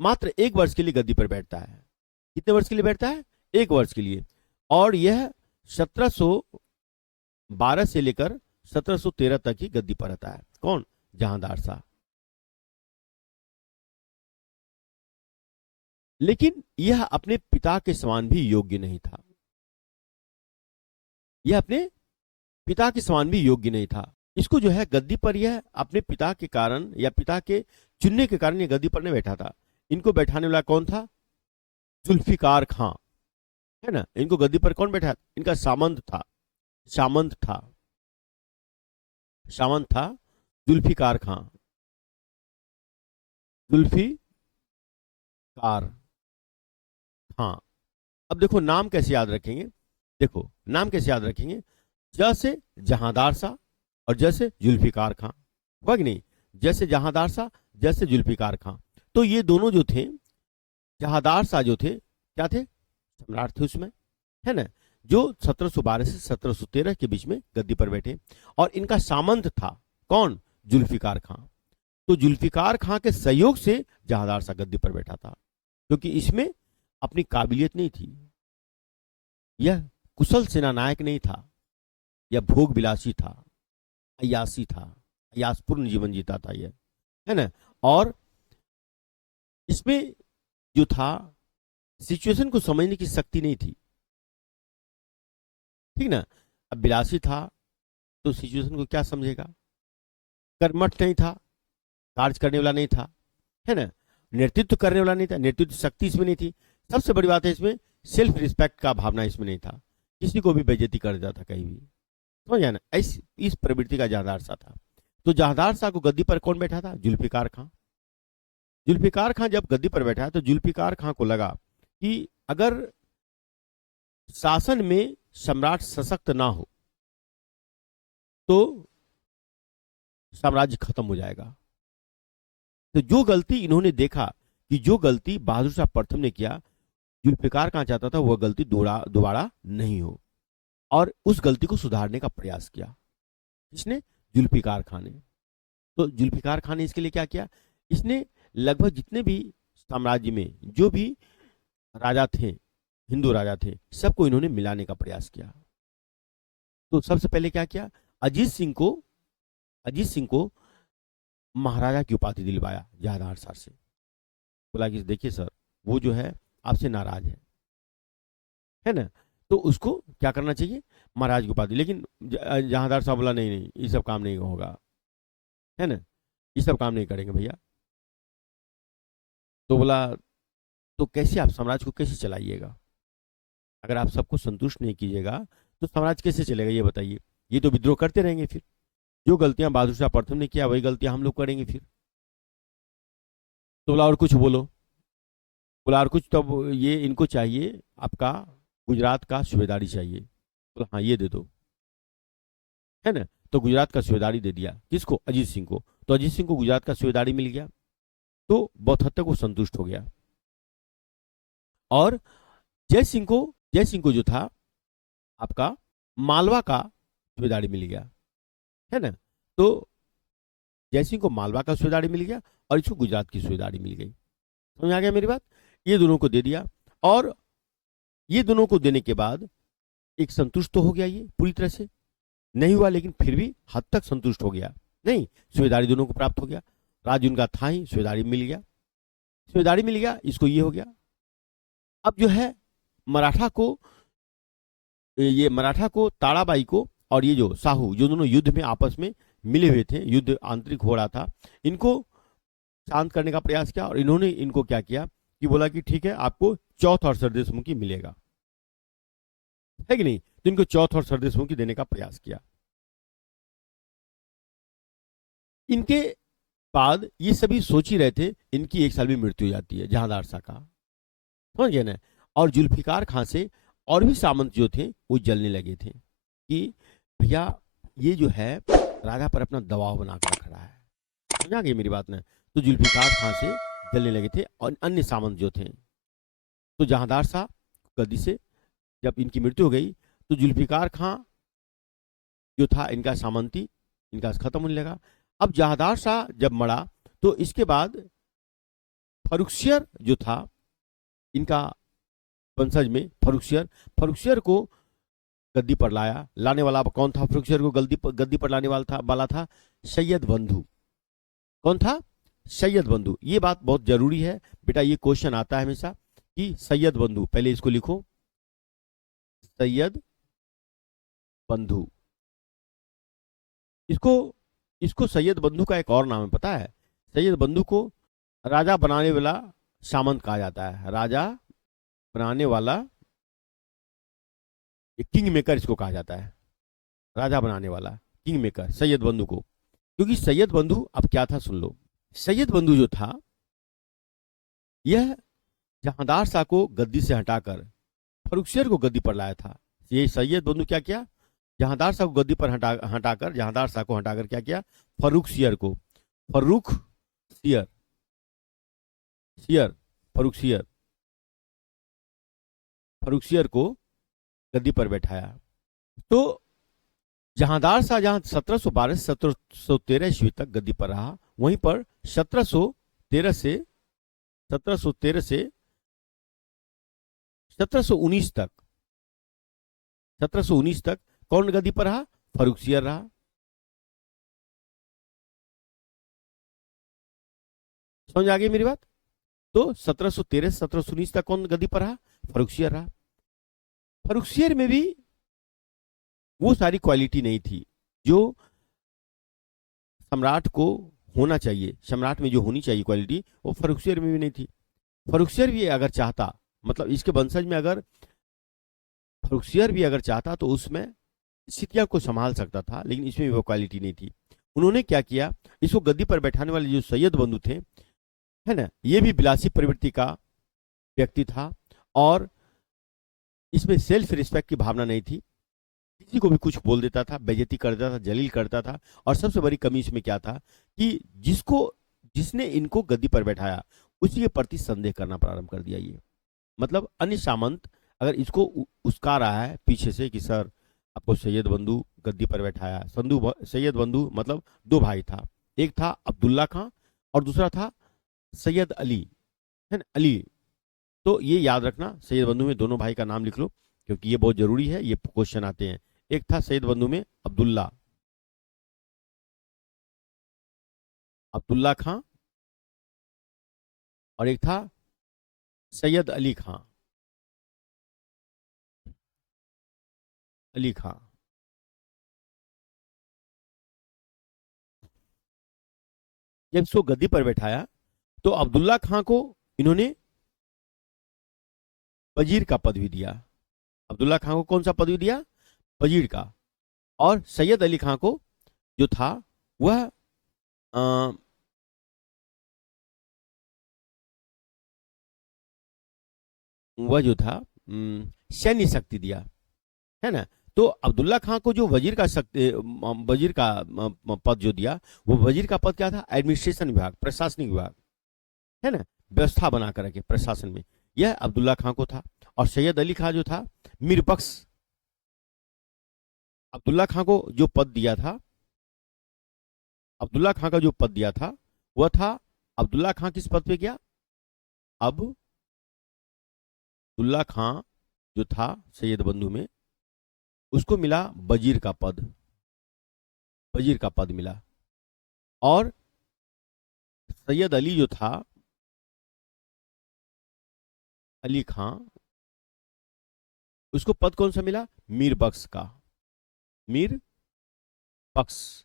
मात्र 1 वर्ष के लिए गद्दी पर बैठता है। कितने वर्ष के लिए बैठता है, 1 वर्ष के लिए। और यह 1712 से लेकर 1713 तक ही गद्दी पर रहता है। कौन, जहांदार शाह। लेकिन यह अपने पिता के समान भी योग्य नहीं था, यह अपने पिता के समान भी योग्य नहीं था। इसको जो है गद्दी पर यह अपने पिता के कारण या पिता के चुनने के कारण यह गद्दी पर नहीं बैठा था। इनको बैठाने वाला कौन था, जुल्फिकार खां, है ना। इनको गद्दी पर कौन बैठा, इनका सामंत था, सामंत था, सामंत था जुल्फिकार खां, जुल्फिकार खां। अब देखो नाम कैसे याद रखेंगे, देखो नाम कैसे याद रखेंगे, जैसे जहांदार शाह और जैसे जुल्फिकार खां, हुआ कि नहीं, जैसे जहांदार शाह जैसे जुल्फिकार खां। तो ये दोनों जो थे, जहांदार शाह जो थे क्या थे, सम्राट थे उसमें, है ना, जो 1712 से 1713 के बीच में गद्दी पर बैठे। और इनका सामंत था कौन, जुल्फिकार खां। तो जुल्फिकार खां के सहयोग से जहांदार शाह गद्दी पर बैठा था, क्योंकि इसमें अपनी काबिलियत नहीं थी, यह कुशल सेनानायक नहीं था, यह भोग विलासी था, अयासी था, अयासपूर्ण जीवन जीता था यह, है ना। और इसमें जो था सिचुएशन को समझने की शक्ति नहीं थी, ठीक ना। अब विलासी था तो सिचुएशन को क्या समझेगा, कर्मठ नहीं था, कार्य करने वाला नहीं था, है ना, नेतृत्व करने वाला नहीं था, नेतृत्व शक्ति इसमें नहीं थी। सबसे बड़ी बात है इसमें सेल्फ रिस्पेक्ट का भावना इसमें नहीं था, किसी को भी बेइज्जती कर देता था कहीं भी, समझ आया ना। इस प्रवृत्ति का जहांदार शाह था। तो जहांदार शाह को गद्दी पर कौन बैठा था, जुल्फिकार खां। जुल्फिकार खां जब गद्दी पर बैठा तो जुल्फिकार खां को लगा कि अगर शासन में सम्राट सशक्त ना हो तो साम्राज्य खत्म हो जाएगा। तो जो गलती इन्होंने देखा कि जो गलती बहादुर शाह प्रथम ने किया, जुल्फिकार खां चाहता था वह गलती दोबारा नहीं हो और उस गलती को सुधारने का प्रयास किया। इसने जुल्फिकार खां ने, तो जुल्फिकार खां ने इसके लिए क्या किया, इसने लगभग जितने भी साम्राज्य में जो भी राजा थे, हिंदू राजा थे, सबको इन्होंने मिलाने का प्रयास किया। तो सबसे पहले क्या किया, अजीत सिंह को महाराजा की उपाधि दिलवाया जहांदार शाह से। बोला कि देखिए सर, वो जो है आपसे नाराज है ना, तो उसको क्या करना चाहिए, महाराज की उपाधि। लेकिन जहांदार साहब बोला नहीं नहीं, ये सब काम नहीं होगा, है ना, ये सब काम नहीं करेंगे भैया। तो बोला तो कैसे आप साम्राज्य को कैसे चलाइएगा, अगर आप सबको संतुष्ट नहीं कीजिएगा तो साम्राज्य कैसे चलेगा, ये बताइए। ये तो विद्रोह करते रहेंगे, फिर जो गलतियां बहादुर शाह प्रथम ने किया वही गलतियां हम लोग करेंगे फिर। तो बोला और कुछ बोलो, बोला और कुछ, तब ये इनको चाहिए आपका गुजरात का सूबेदारी चाहिए। बोला हाँ ये दे दो, है ना। तो गुजरात का सूबेदारी दे दिया, किसको, अजीत सिंह को। तो अजीत सिंह को गुजरात का सूबेदारी मिल गया, तो बहुत हद तक वो संतुष्ट हो गया। और जय सिंह को जो था आपका मालवा का सूबेदारी मिल गया, है ना। तो जय सिंह को मालवा का सूबेदारी मिल गया और इसको गुजरात की सूबेदारी मिल गई। समझ आ गया मेरी बात। ये दोनों को दे दिया और ये दोनों को देने के बाद एक संतुष्ट तो हो गया, ये पूरी तरह से नहीं हुआ लेकिन फिर भी हद तक संतुष्ट हो गया। नहीं, सूबेदारी दोनों को प्राप्त हो गया, राज्य उनका था ही, सूबेदारी मिल गया, इसको ये हो गया। अब जो है मराठा को ताराबाई को और ये जो साहू, जो दोनों युद्ध में आपस में मिले हुए थे, युद्ध आंतरिक हो रहा था, इनको शांत करने का प्रयास किया। और इन्होंने इनको क्या किया कि बोला कि ठीक है आपको चौथ और सरदेशमुखी मिलेगा, है कि नहीं। तो इनको चौथ और सरदेशमुखी देने का प्रयास किया। इनके बाद ये सभी सोच ही रहे थे, इनकी एक साल में मृत्यु हो जाती है जहांदार शाह का, समझ गए ना। और जुल्फिकार खां से और भी सामंत जो थे वो जलने लगे थे कि भैया ये जो है राजा पर अपना दबाव बनाकर रख रहा है, समझा गई मेरी बात ना। तो जुल्फिकार खां से जलने लगे थे और अन्य सामंत जो थे। तो जहांदार शाह गद्दी से जब इनकी मृत्यु हो गई तो जुल्फिकार खां जो था इनका सामंती, इनका खत्म होने लगा। अब जहांदार शाह जब मरा तो इसके बाद फर्रुखसियर जो था इनका वंशज में, फर्रुखसियर को गद्दी पर लाने वाला कौन था, फर्रुखसियर को गद्दी पर लाने वाला था सैयद बंधु। कौन था, सैयद बंधु। ये बात बहुत जरूरी है बेटा, ये क्वेश्चन आता है हमेशा कि सैयद बंधु, पहले इसको लिखो, सैयद बंधु। इसको सैयद बंधु का एक और नाम है पता है, सैयद बंधु को राजा बनाने वाला सामंत कहा जाता है, राजा बनाने वाला किंग मेकर इसको कहा जाता है, राजा बनाने वाला किंग मेकर सैयद बंधु को। क्योंकि सैयद बंधु अब क्या था सुन लो, सैयद बंधु जो था यह जहांदार शाह को गद्दी से हटाकर फर्रुखसियर को गद्दी पर लाया था। ये सैयद बंधु क्या किया, जहांदार शाह को गद्दी पर हटाकर जहांदार शाह को हटाकर क्या किया, फर्रुखसियर को गद्दी पर बैठाया। तो जहांदार शाह जहां 1712 से 1713 ईस्वी तक गद्दी पर रहा, वहीं पर 1713 से 1719 तक कौन गद्दी पर रहा, फर्रुखसियर रहा। समझ आ गई मेरी बात। तो 1713 से 1719 तक कौन गद्दी पर रहा, फर्रुखसियर रहा। फर्रुखसियर में भी वो सारी क्वालिटी नहीं थी जो सम्राट को होना चाहिए, सम्राट में जो होनी चाहिए क्वालिटी वो फर्रुखसियर में भी नहीं थी। फर्रुखसियर भी अगर चाहता, मतलब इसके वंशज में अगर फर्रुखसियर भी अगर चाहता तो उसमें स्थितियों को संभाल सकता था, लेकिन इसमें भी वो क्वालिटी नहीं थी। उन्होंने क्या किया, इसको गद्दी पर बैठाने वाले जो सैयद बंधु थे है ना। ये भी विलासी प्रवृत्ति का व्यक्ति था और इसमें सेल्फ रिस्पेक्ट की भावना नहीं थी। किसी को भी कुछ बोल देता था, बेइज्जती कर देता था, जलील करता था। और सबसे बड़ी कमी इसमें क्या था कि जिसने इनको गद्दी पर बैठाया उसी के प्रति संदेह करना प्रारंभ कर दिया। ये मतलब अन्य सामंत अगर इसको उस्का रहा है पीछे से कि सर आपको सैयद बंधु गद्दी पर बैठाया। सैयद बंधु मतलब दो भाई था, एक था अब्दुल्ला खां और दूसरा था सैयद अली, है ना, अली। तो ये याद रखना, सैयद बंधु में दोनों भाई का नाम लिख लो क्योंकि ये बहुत जरूरी है, ये क्वेश्चन आते हैं। एक था सैयद बंधु में अब्दुल्ला अब्दुल्ला खां और एक था सैयद अली खां। जब इसको गद्दी पर बैठाया तो अब्दुल्ला खां को इन्होंने वजीर का पद भी दिया। अब्दुल्ला खां को कौन सा पद भी दिया? वजीर का। और सैयद अली खां को जो था वह अ, वह जो था सैन्य शक्ति दिया, है ना। तो अब्दुल्ला खां को जो वजीर का पद जो दिया, वो वजीर का पद क्या था? एडमिनिस्ट्रेशन विभाग, प्रशासनिक विभाग, है ना, व्यवस्था बना कर रखे प्रशासन में, यह अब्दुल्ला खां को था। और सैयद अली खां जो था मीरबख्श। अब्दुल्ला खां को जो पद दिया था, अब्दुल्ला खां का जो पद दिया था वह था, अब्दुल्ला खां किस पद पे गया? अब अब्दुल्ला खां जो था सैयद बंधु में, उसको मिला वजीर का पद, वजीर का पद मिला। और सैयद अली जो था, अली खां, उसको पद कौन सा मिला? मीर बख्श का, मीर बख्श।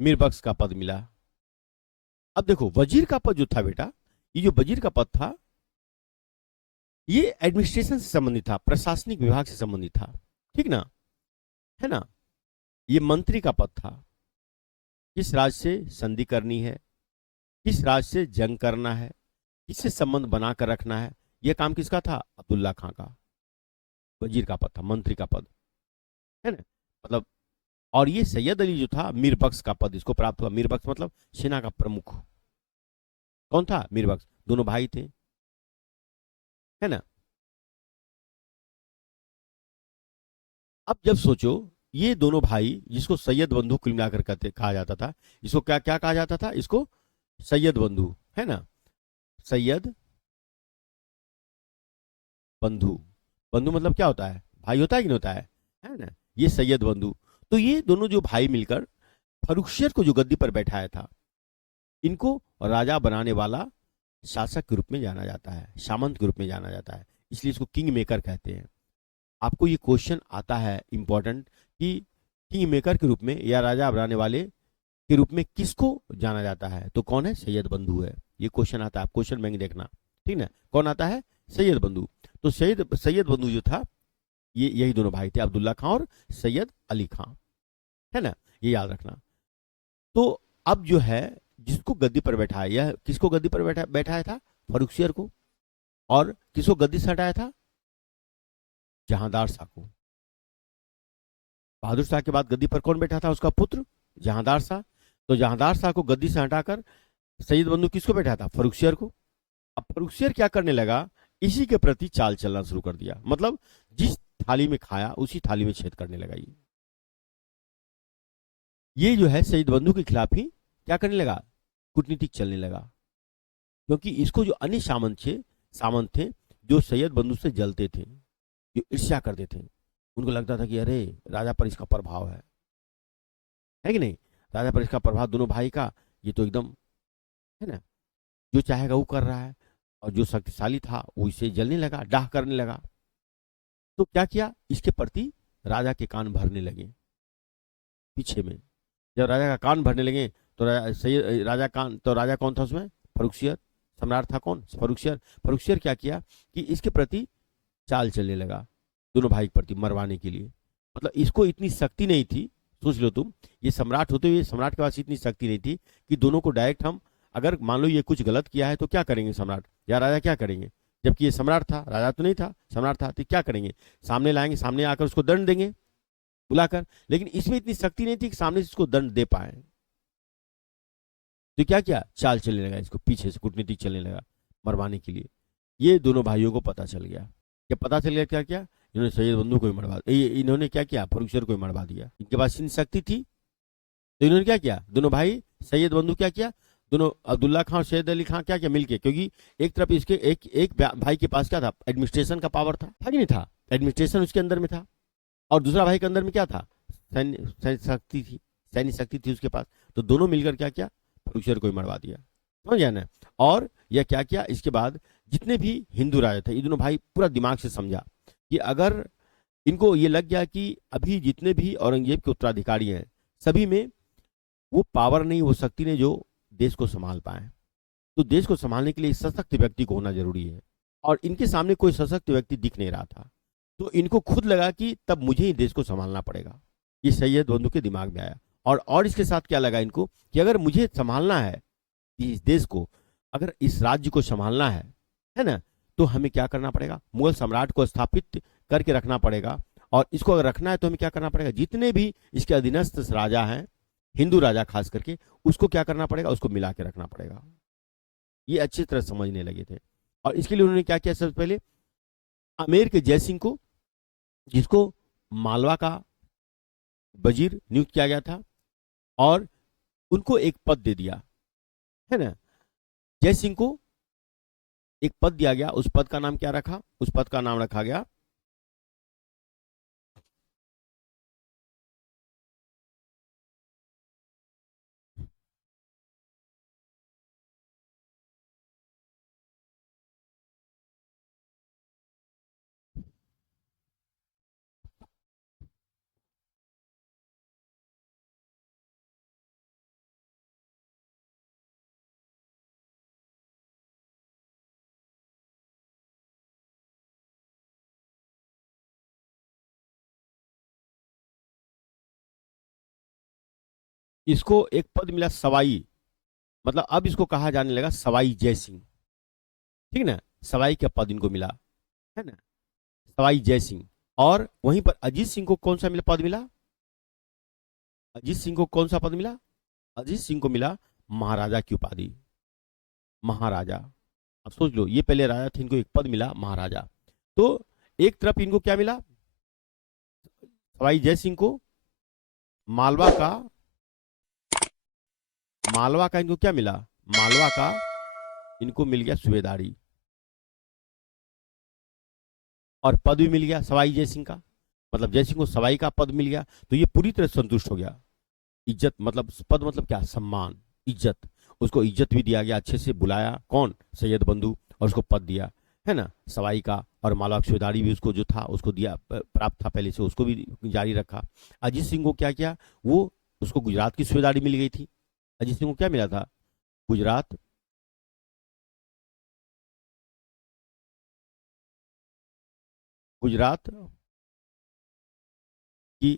मीर बख्श का पद मिला। अब देखो वजीर का पद जो था बेटा, ये जो वजीर का पद था ये एडमिनिस्ट्रेशन से संबंधित था, प्रशासनिक विभाग से संबंधित था, ठीक ना, है ना। ये मंत्री का पद था। किस राज्य से संधि करनी है, किस राज्य से जंग करना है, किससे संबंध बनाकर रखना है, यह काम किसका था? अब्दुल्ला खां का। वजीर का पद था, मंत्री का पद, है ना, मतलब। और ये सैयद अली जो था मीर बख्श का पद इसको प्राप्त हुआ। मीर बख्श मतलब सेना का प्रमुख। कौन था? मीर बख्श। दोनों भाई थे, है ना। अब जब सोचो ये दोनों भाई, जिसको सैयद बंधु कुल मिलाकर कहते कहा जाता था, इसको क्या क्या कहा जाता था? इसको सैयद बंधु, है ना, सैयद बंधु। बंधु मतलब क्या होता है? भाई होता है कि नहीं होता है ना। ये सैयद बंधु। तो ये दोनों जो भाई मिलकर फर्रुखियत को जो गद्दी पर बैठाया था, इनको राजा बनाने वाला शासक के रूप में जाना जाता है, सामंत के रूप में जाना जाता है, इसलिए इसको किंग मेकर कहते हैं। आपको ये क्वेश्चन आता है इंपॉर्टेंट कि किंग मेकर के रूप में या राजा बनाने वाले के रूप में किसको जाना जाता है? तो कौन है? सैयद बंधु है। ये क्वेश्चन आता है, क्वेश्चन बैंक देखना, ठीक ना। कौन आता है? सैयद बंधु। तो सैयद बंधु जो था, ये यही दोनों भाई थे, अब्दुल्ला खां और सैयद अली खां, है ना, ये याद रखना। तो अब जो है जिसको गद्दी पर बैठाया, यह किसको गद्दी पर बैठाया था? फर्रुखियत को। और किसको गद्दी से हटाया था? जहांदार शाह को। बहादुर शाह के बाद गद्दी पर कौन बैठा था? उसका पुत्र जहांदार शाह। तो जहांदार शाह को गद्दी से हटाकर सैयद बंधु किसको बैठाया था? फर्रुखियत को। अब फर्रुखियत क्या करने लगा? इसी के प्रति चाल चलना शुरू कर दिया, मतलब जिस थाली में खाया उसी थाली में छेद करने लगा। ये जो है सैयद बंधु के खिलाफ ही क्या करने लगा? कूटनीतिक चलने लगा। क्योंकि इसको जो अन्य सामंत थे जो सैयद बंधु से जलते थे, जो ईर्ष्या करते थे, उनको लगता था कि अरे राजा पर इसका प्रभाव है कि नहीं, राजा पर इसका प्रभाव दोनों भाई का, ये तो एकदम, है ना, जो चाहेगा वो कर रहा है। और जो शक्तिशाली था वो इसे जलने लगा, डाह करने लगा। तो क्या किया? इसके प्रति राजा के कान भरने लगे पीछे में। जब राजा का कान भरने लगे तो राजा कौन था उसमें? फर्रुखियत। सम्राट था कौन? फर्रुखियत। फर्रुखियत क्या किया कि इसके प्रति चाल चलने लगा दोनों भाई के प्रति मरवाने के लिए। मतलब इसको इतनी शक्ति नहीं थी, सोच लो तुम, ये सम्राट होते हुए सम्राट के पास इतनी शक्ति नहीं थी कि दोनों को डायरेक्ट हम, अगर मान लो ये कुछ गलत किया है तो क्या करेंगे सम्राट या राजा, क्या करेंगे? जबकि ये सम्राट था, राजा तो नहीं था, सम्राट था, तो क्या करेंगे? सामने लाएंगे, सामने आकर उसको दंड देंगे बुलाकर। लेकिन इसमें इतनी शक्ति नहीं थी कि सामने से इसको दंड दे पाए। तो क्या किया, चाल चलने लगा, इसको पीछे से कूटनीतिक चलने लगा मरवाने के लिए। ये दोनों भाइयों को पता चल गया। क्या पता चल गया, क्या क्या? इन्होंने सैयद बंधु को ही मरवा, इन्होंने क्या किया, फरुखशर को ही मरवा दिया। इनके पास इतनी शक्ति थी तो इन्होंने क्या किया, दोनों भाई सैयद बंधु क्या किया, दोनों अब्दुल्ला खान और सैयद अली खान क्या किया मिलके, क्योंकि एक तरफ इसके एक भाई के पास क्या था, एडमिनिस्ट्रेशन का पावर था कि नहीं था, एडमिनिस्ट्रेशन उसके अंदर में था, और दूसरा भाई के अंदर में क्या था, सैन्य शक्ति थी, सैन्य शक्ति थी उसके पास। तो दोनों मिलकर क्या किया, फरुखशर को ही मरवा दिया, समझ गया ना? और यह क्या किया, इसके बाद जितने भी हिंदू राजा थे, ये दोनों भाई पूरा दिमाग से समझा कि अगर इनको ये लग गया कि अभी जितने भी औरंगजेब के उत्तराधिकारी हैं सभी में वो पावर नहीं, वो शक्ति नहीं जो देश को संभाल पाए, तो देश को संभालने के लिए एक सशक्त व्यक्ति को होना जरूरी है। और इनके सामने कोई सशक्त व्यक्ति दिख नहीं रहा था, तो इनको खुद लगा कि तब मुझे ही देश को संभालना पड़ेगा। ये सैयद बंधु के दिमाग में आया। और इसके साथ क्या लगा इनको कि अगर मुझे संभालना है इस देश को, अगर इस राज्य को संभालना है ना, तो हमें क्या करना पड़ेगा, मुगल सम्राट को स्थापित करके रखना पड़ेगा। और इसको अगर रखना है तो हमें क्या करना पड़ेगा, जितने भी इसके अधीनस्थ राजा हैं, हिंदू राजा खास करके, उसको क्या करना पड़ेगा, उसको मिला के रखना पड़ेगा। ये अच्छी तरह समझने लगे थे। और इसके लिए उन्होंने क्या किया, सबसे पहले आमेर के जयसिंह को, जिसको मालवा का वजीर नियुक्त किया गया था, और उनको एक पद दे दिया, है ना। जयसिंह को एक पद दिया गया, उस पद का नाम क्या रखा, उस पद का नाम रखा गया इसको एक पद मिला सवाई, मतलब अब इसको कहा जाने लगा सवाई जय सिंह, ठीक ना, सवाई का पद इनको मिला, है ना, सवाई जय सिंह। और वहीं पर अजीत सिंह को कौन सा मिला, पद मिला, अजीत सिंह को कौन सा पद मिला, अजीत सिंह को मिला महाराजा की उपाधि, महाराजा। अब सोच लो, ये पहले राजा थे, इनको एक पद मिला महाराजा। तो एक तरफ इनको क्या मिला, सवाई जय सिंह को मालवा का, मालवा का इनको क्या मिला, मालवा का इनको मिल गया सूबेदारी, और पद भी मिल गया सवाई जय सिंह का, मतलब जय सिंह को सवाई का पद मिल गया। तो ये पूरी तरह संतुष्ट हो गया। इज्जत मतलब पद मतलब क्या, सम्मान, इज्जत, उसको इज्जत भी दिया गया, अच्छे से बुलाया, कौन, सैयद बंधु, और उसको पद दिया, है ना, सवाई का। और मालवा की सूबेदारी भी उसको जो था उसको दिया, प्राप्त था पहले से, उसको भी जारी रखा। अजीत सिंह को क्या किया, वो उसको गुजरात की सूबेदारी मिल गई थी। अजीत सिंह को क्या मिला था, गुजरात, गुजरात की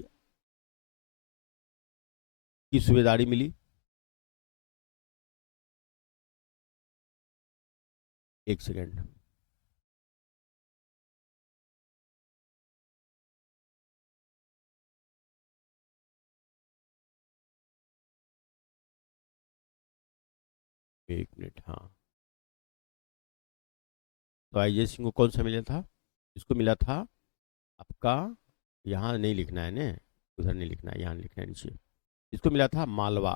सूबेदारी मिली। एक सेकेंड, एक मिनट, हाँ। तो अजय सिंह को कौन सा मिला था, इसको मिला था आपका, यहाँ नहीं लिखना है ने, उधर नहीं लिखना है, यहाँ लिखना है नीचे, इसको मिला था मालवा।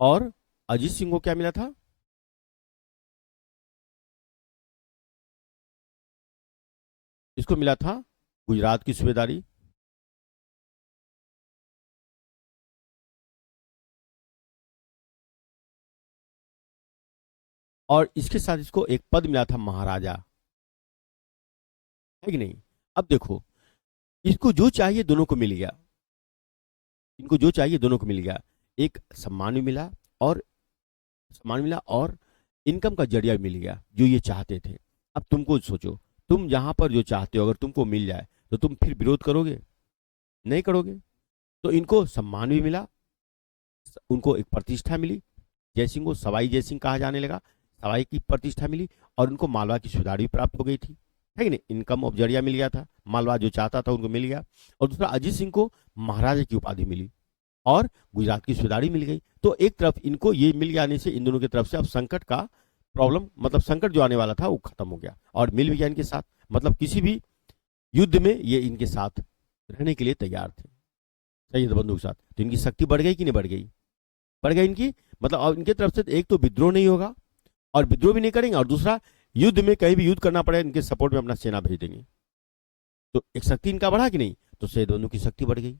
और अजीत सिंह को क्या मिला था, इसको मिला था गुजरात की सूबेदारी। और इसके साथ इसको एक पद मिला था महाराजा, है कि नहीं। अब देखो, इसको जो चाहिए दोनों को मिल गया, इनको जो चाहिए दोनों को मिल गया, एक सम्मान भी मिला और सम्मान मिला और इनकम का जरिया मिल गया जो ये चाहते थे। अब तुमको सोचो, तुम जहां पर जो चाहते हो अगर तुमको मिल जाए तो तुम फिर विरोध करोगे? नहीं करोगे। तो इनको सम्मान भी मिला, उनको एक प्रतिष्ठा मिली, जयसिंह को सवाई जयसिंह कहा जाने लगा, सवाई की प्रतिष्ठा मिली और उनको मालवा की सुधार भी प्राप्त हो गई थी, है कि नहीं? इनकम ऑफ जरिया मिल गया था, मालवा जो चाहता था उनको मिल गया। और दूसरा, अजीत सिंह को महाराजा की उपाधि मिली और गुजरात की सुधारी मिल गई। तो एक तरफ इनको ये मिल जाने से इन दोनों की तरफ से अब संकट का प्रॉब्लम, मतलब संकट जो आने वाला था वो खत्म हो गया और मिल भी गया इनके साथ, मतलब किसी भी युद्ध में ये इनके साथ रहने के लिए तैयार थे, सैयद बंधु के साथ। तो इनकी शक्ति बढ़ गई कि नहीं बढ़ गई? बढ़ गई इनकी, मतलब अब इनके तरफ से एक तो विद्रोह नहीं होगा और विद्रोह भी नहीं करेंगे, और दूसरा युद्ध में कहीं भी युद्ध करना पड़े इनके सपोर्ट में अपना सेना भेज देंगे। तो एक शक्ति इनका बढ़ा कि नहीं? तो सैयद बंधु की शक्ति बढ़ गई।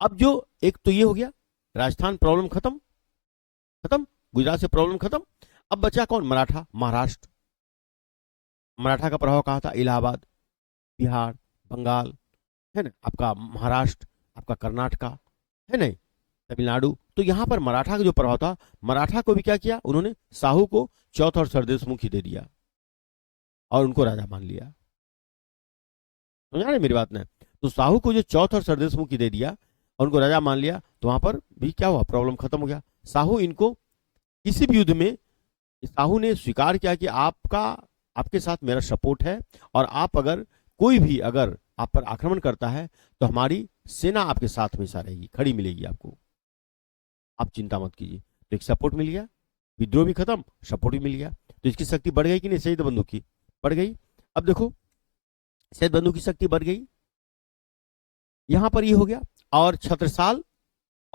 अब जो एक तो ये हो गया, राजस्थान प्रॉब्लम खत्म, खत्म, गुजरात से प्रॉब्लम खत्म। अब बचा कौन? मराठा, महाराष्ट्र। मराठा का प्रभाव कहाँ था? इलाहाबाद, बिहार, बंगाल, है ना, आपका महाराष्ट्र, आपका कर्नाटका, है नहीं, तमिलनाडु। तो यहां पर मराठा का जो प्रभाव था, मराठा को भी क्या किया उन्होंने? साहू को चौथ और सरदेशमुखी दे दिया और उनको राजा मान लिया। समझा रहे मेरी बात ने? तो साहू को जो चौथ और सरदेशमुखी दे दिया और उनको राजा मान लिया, तो वहां पर भी क्या हुआ? प्रॉब्लम खत्म हो गया। साहू इनको किसी भी युद्ध में, साहू ने स्वीकार किया कि आपका, आपके साथ मेरा सपोर्ट है और आप अगर कोई भी अगर आप पर आक्रमण करता है तो हमारी सेना आपके साथ हमेशा रहेगी, खड़ी मिलेगी आपको, आप चिंता मत कीजिए। तो एक सपोर्ट मिल गया, विद्रोह भी खत्म, सपोर्ट भी मिल गया। तो इसकी शक्ति बढ़ गई कि नहीं? शहीद बंधु की बढ़ गई। अब देखो, शहीद बंधु की शक्ति बढ़ गई, यहां पर ये हो गया। और छत्रसाल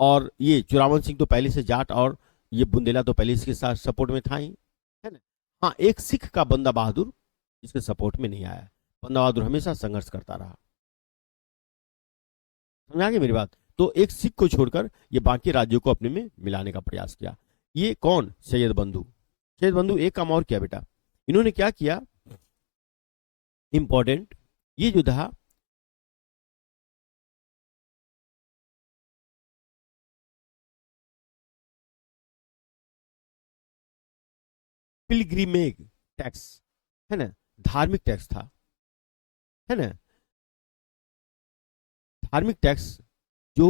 और ये चुरावन सिंह तो पहले से जाट, और ये बुंदेला तो पहले इसके साथ सपोर्ट में था ही, है ना। हाँ, एक सिख का बंदा बहादुर इसके सपोर्ट में नहीं आया। बंदा बहादुर हमेशा संघर्ष करता रहा। समझ आ गई मेरी बात? तो एक सिख को छोड़कर ये बाकी राज्यों को अपने में मिलाने का प्रयास किया। ये कौन? सैयद बंधु। सैयद बंधु एक काम और किया बेटा, इन्होंने क्या किया इंपॉर्टेंट, ये जो था पिलग्रिमेज टैक्स, है ना, धार्मिक टैक्स था, है ना, धार्मिक टैक्स जो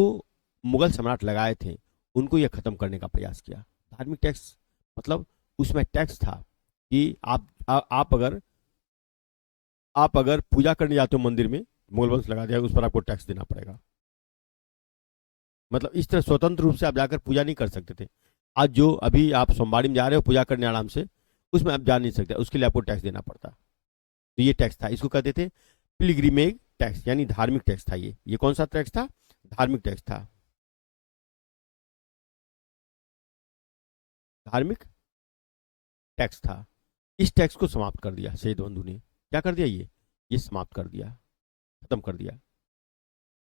मुगल सम्राट लगाए थे उनको यह खत्म करने का प्रयास किया। धार्मिक टैक्स मतलब उसमें टैक्स था कि आप अगर पूजा करने जाते हो मंदिर में, मुगल वंश लगा दिया, उस पर आपको टैक्स देना पड़ेगा। मतलब इस तरह स्वतंत्र रूप से आप जाकर पूजा नहीं कर सकते थे। आज जो अभी आप सोमवारी में जा रहे हो पूजा करने आराम से, उसमें आप जा नहीं सकते, उसके लिए आपको टैक्स देना पड़ता। तो ये टैक्स था, इसको कहते थे पिलग्रिमेज टैक्स, यानी धार्मिक टैक्स था। ये कौन सा टैक्स था? धार्मिक टैक्स था, धार्मिक टैक्स था। इस टैक्स को समाप्त कर दिया शहीद बंधु ने। क्या कर दिया? ये समाप्त कर दिया, खत्म कर दिया।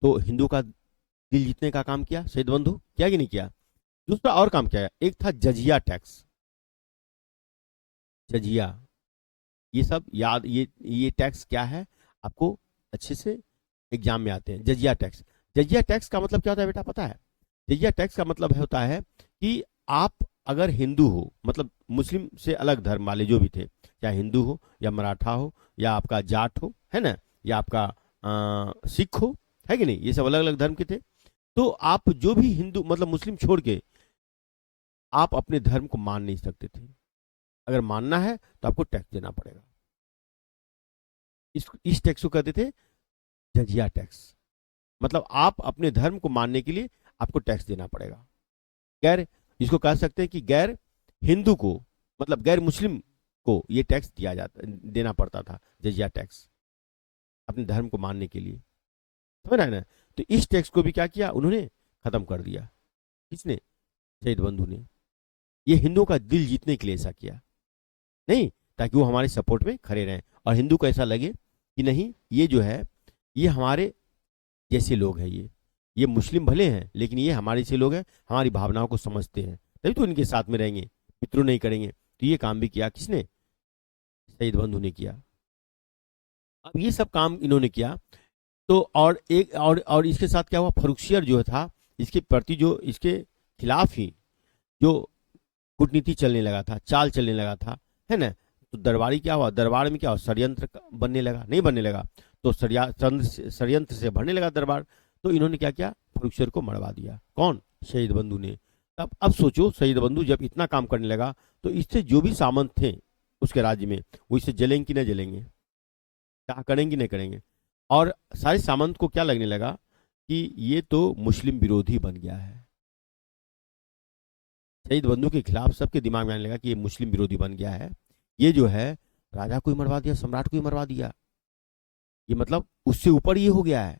तो हिंदू का दिल जीतने का काम किया शहीद बंधु, किया कि नहीं किया? दूसरा और काम किया, एक था जजिया टैक्स। जजिया, ये सब याद, ये टैक्स क्या है आपको अच्छे से एग्जाम में आते हैं। जजिया टैक्स, जजिया टैक्स का मतलब क्या होता है बेटा पता है? जजिया टैक्स का मतलब होता है कि आप अगर हिंदू हो, मतलब मुस्लिम से अलग धर्म वाले जो भी थे, चाहे हिंदू हो या मराठा हो या आपका जाट हो, है ना, या आपका सिख हो, है कि नहीं, ये सब अलग अलग धर्म के थे। तो आप जो भी हिंदू मतलब मुस्लिम छोड़ के आप अपने धर्म को मान नहीं सकते थे। अगर मानना है तो आपको टैक्स देना पड़ेगा। इस टैक्स को कहते थे जजिया टैक्स। मतलब आप अपने धर्म को मानने के लिए आपको टैक्स देना पड़ेगा। गैर, इसको कह सकते हैं कि गैर हिंदू को, मतलब गैर मुस्लिम को ये टैक्स दिया जाता, देना पड़ता था, जजिया टैक्स, अपने धर्म को मानने के लिए। समझ रहे हैं ना? तो इस टैक्स को भी क्या किया उन्होंने? खत्म कर दिया। किसने? शहीद बंधु ने। ये हिंदुओं का दिल जीतने के लिए ऐसा किया, नहीं ताकि वो हमारे सपोर्ट में खड़े रहें और हिंदू को ऐसा लगे कि नहीं ये जो है ये हमारे जैसे लोग हैं, ये मुस्लिम भले हैं लेकिन ये हमारे से लोग हैं, हमारी भावनाओं को समझते हैं, तभी तो इनके साथ में रहेंगे, विद्रोह नहीं करेंगे। तो ये काम भी किया किसने? शहीद बंधु ने किया। अब ये सब काम इन्होंने किया। तो और एक और इसके साथ क्या हुआ? फर्रुखसियर जो था इसके प्रति, जो इसके खिलाफ ही जो कूटनीति चलने लगा था, चाल चलने लगा था, है ना, तो दरबारी क्या हुआ, दरबार में क्या हुआ, षड्यंत्र बनने लगा, नहीं बनने लगा, तो षड्यंत्र से भरने लगा दरबार। तो इन्होंने क्या किया, फर्रुखसियर को मरवा दिया। कौन, शहीद बंधु ने। तब अब सोचो, शहीद बंधु जब इतना काम करने लगा तो इससे जो भी सामंत थे उसके राज्य में, वो इससे जलेंगे कि नहीं जलेंगे, क्या करेंगे नहीं करेंगे। और सारे सामंत को क्या लगने लगा कि ये तो मुस्लिम विरोधी बन गया है। शहीद बंधु के खिलाफ सबके दिमाग में आने लगा कि ये मुस्लिम विरोधी बन गया है, ये जो है राजा को ही मरवा दिया, सम्राट को ही मरवा दिया, ये मतलब उससे ऊपर ये हो गया है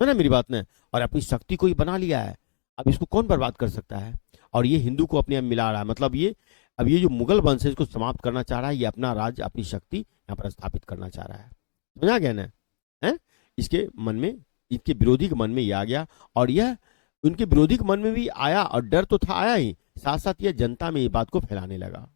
ना मेरी बात ने, और अपनी शक्ति को ही बना लिया है। अब इसको कौन बर्बाद कर सकता है, और ये हिंदू को अपने आप मिला रहा है, मतलब ये अब ये जो मुगल वंश है इसको समाप्त करना चाह रहा है, ये अपना राज अपनी शक्ति यहाँ पर स्थापित करना चाह रहा है। समझा गया ना, है इसके मन में, इसके विरोधी के मन में ये आ गया, और यह उनके विरोधी के मन में भी आया, और डर तो था आया ही, साथ साथ यह जनता में ये बात को फैलाने लगा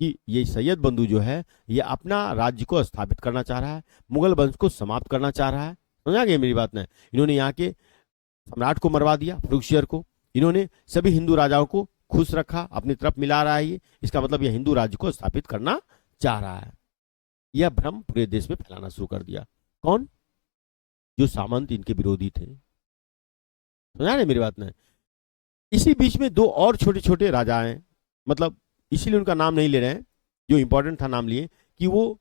कि ये सैयद बंधु जो है ये अपना राज्य को स्थापित करना चाह रहा है, मुगल वंश को समाप्त करना चाह रहा है। समझा गया मेरी बात ने, इन्होंने यहाँ के सम्राट को मरवा दिया, फर्रुखसियर को, इन्होंने सभी हिंदू राजाओं को खुश रखा, अपनी तरफ मिला रहा है ये, इसका मतलब यह हिंदू राज्य को स्थापित करना चाह रहा है। यह भ्रम पूरे देश में फैलाना शुरू कर दिया। कौन, जो सामंत इनके विरोधी थे। समझा रहे मेरी बात ने। इसी बीच में दो और छोटे छोटे राजा हैं, मतलब इसीलिए उनका नाम नहीं ले रहे हैं, जो इंपॉर्टेंट था नाम लिए, कि वो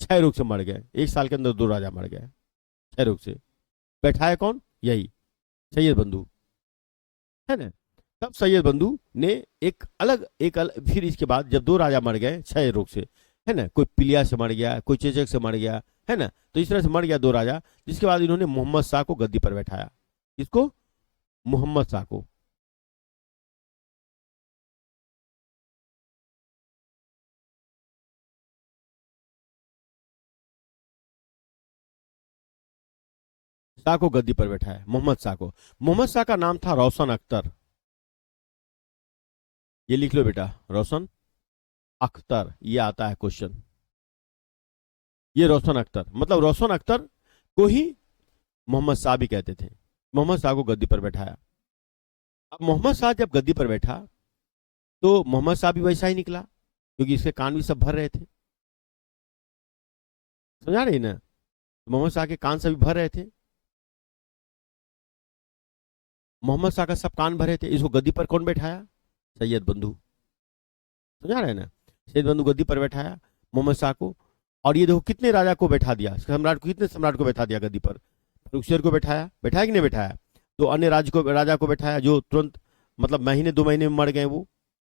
क्षय रोग से मर गए, एक साल के अंदर दो राजा मर गए क्षय रोग से। बैठाया कौन, यही सैयद बंधु, है ना। तब सैयद बंधु ने फिर इसके बाद जब दो राजा मर गए क्षय रोग से, है ना, कोई पिलिया से मर गया, कोई चेचक से मर गया, है ना, तो इस तरह से मर गया दो राजा, जिसके बाद इन्होंने मोहम्मद शाह को गद्दी पर बैठाया। किसको, मोहम्मद शाह को। शाह को गद्दी पर बैठाया, मोहम्मद शाह को। मोहम्मद शाह का नाम था रोशन अख्तर, ये लिख लो बेटा, रोशन अख्तर, ये आता है क्वेश्चन। ये रोशन अख्तर, मतलब रोशन अख्तर को ही मोहम्मद शाह भी कहते थे। मोहम्मद शाह को गद्दी पर बैठाया। अब मोहम्मद शाह जब गद्दी पर बैठा तो मोहम्मद शाह भी वैसा ही निकला, क्योंकि इसके कान भी सब भर रहे थे। समझा रही ना, मोहम्मद शाह के कान सभी भर रहे थे, मोहम्मद शाह का सब कान भरे थे। इसको गद्दी पर कौन बैठाया, सैयद बंधु। समझा रहे ना, सैयद बंधु गद्दी पर बैठाया मोहम्मद शाह को। और ये देखो कितने राजा को बैठा दिया, सम्राट को, कितने सम्राट को बैठा दिया गद्दी पर। फर्रुखसियर को बैठाया, बैठाया कि नहीं बैठाया, तो अन्य राजा को बैठाया जो तुरंत मतलब महीने 2 महीने में मर गए वो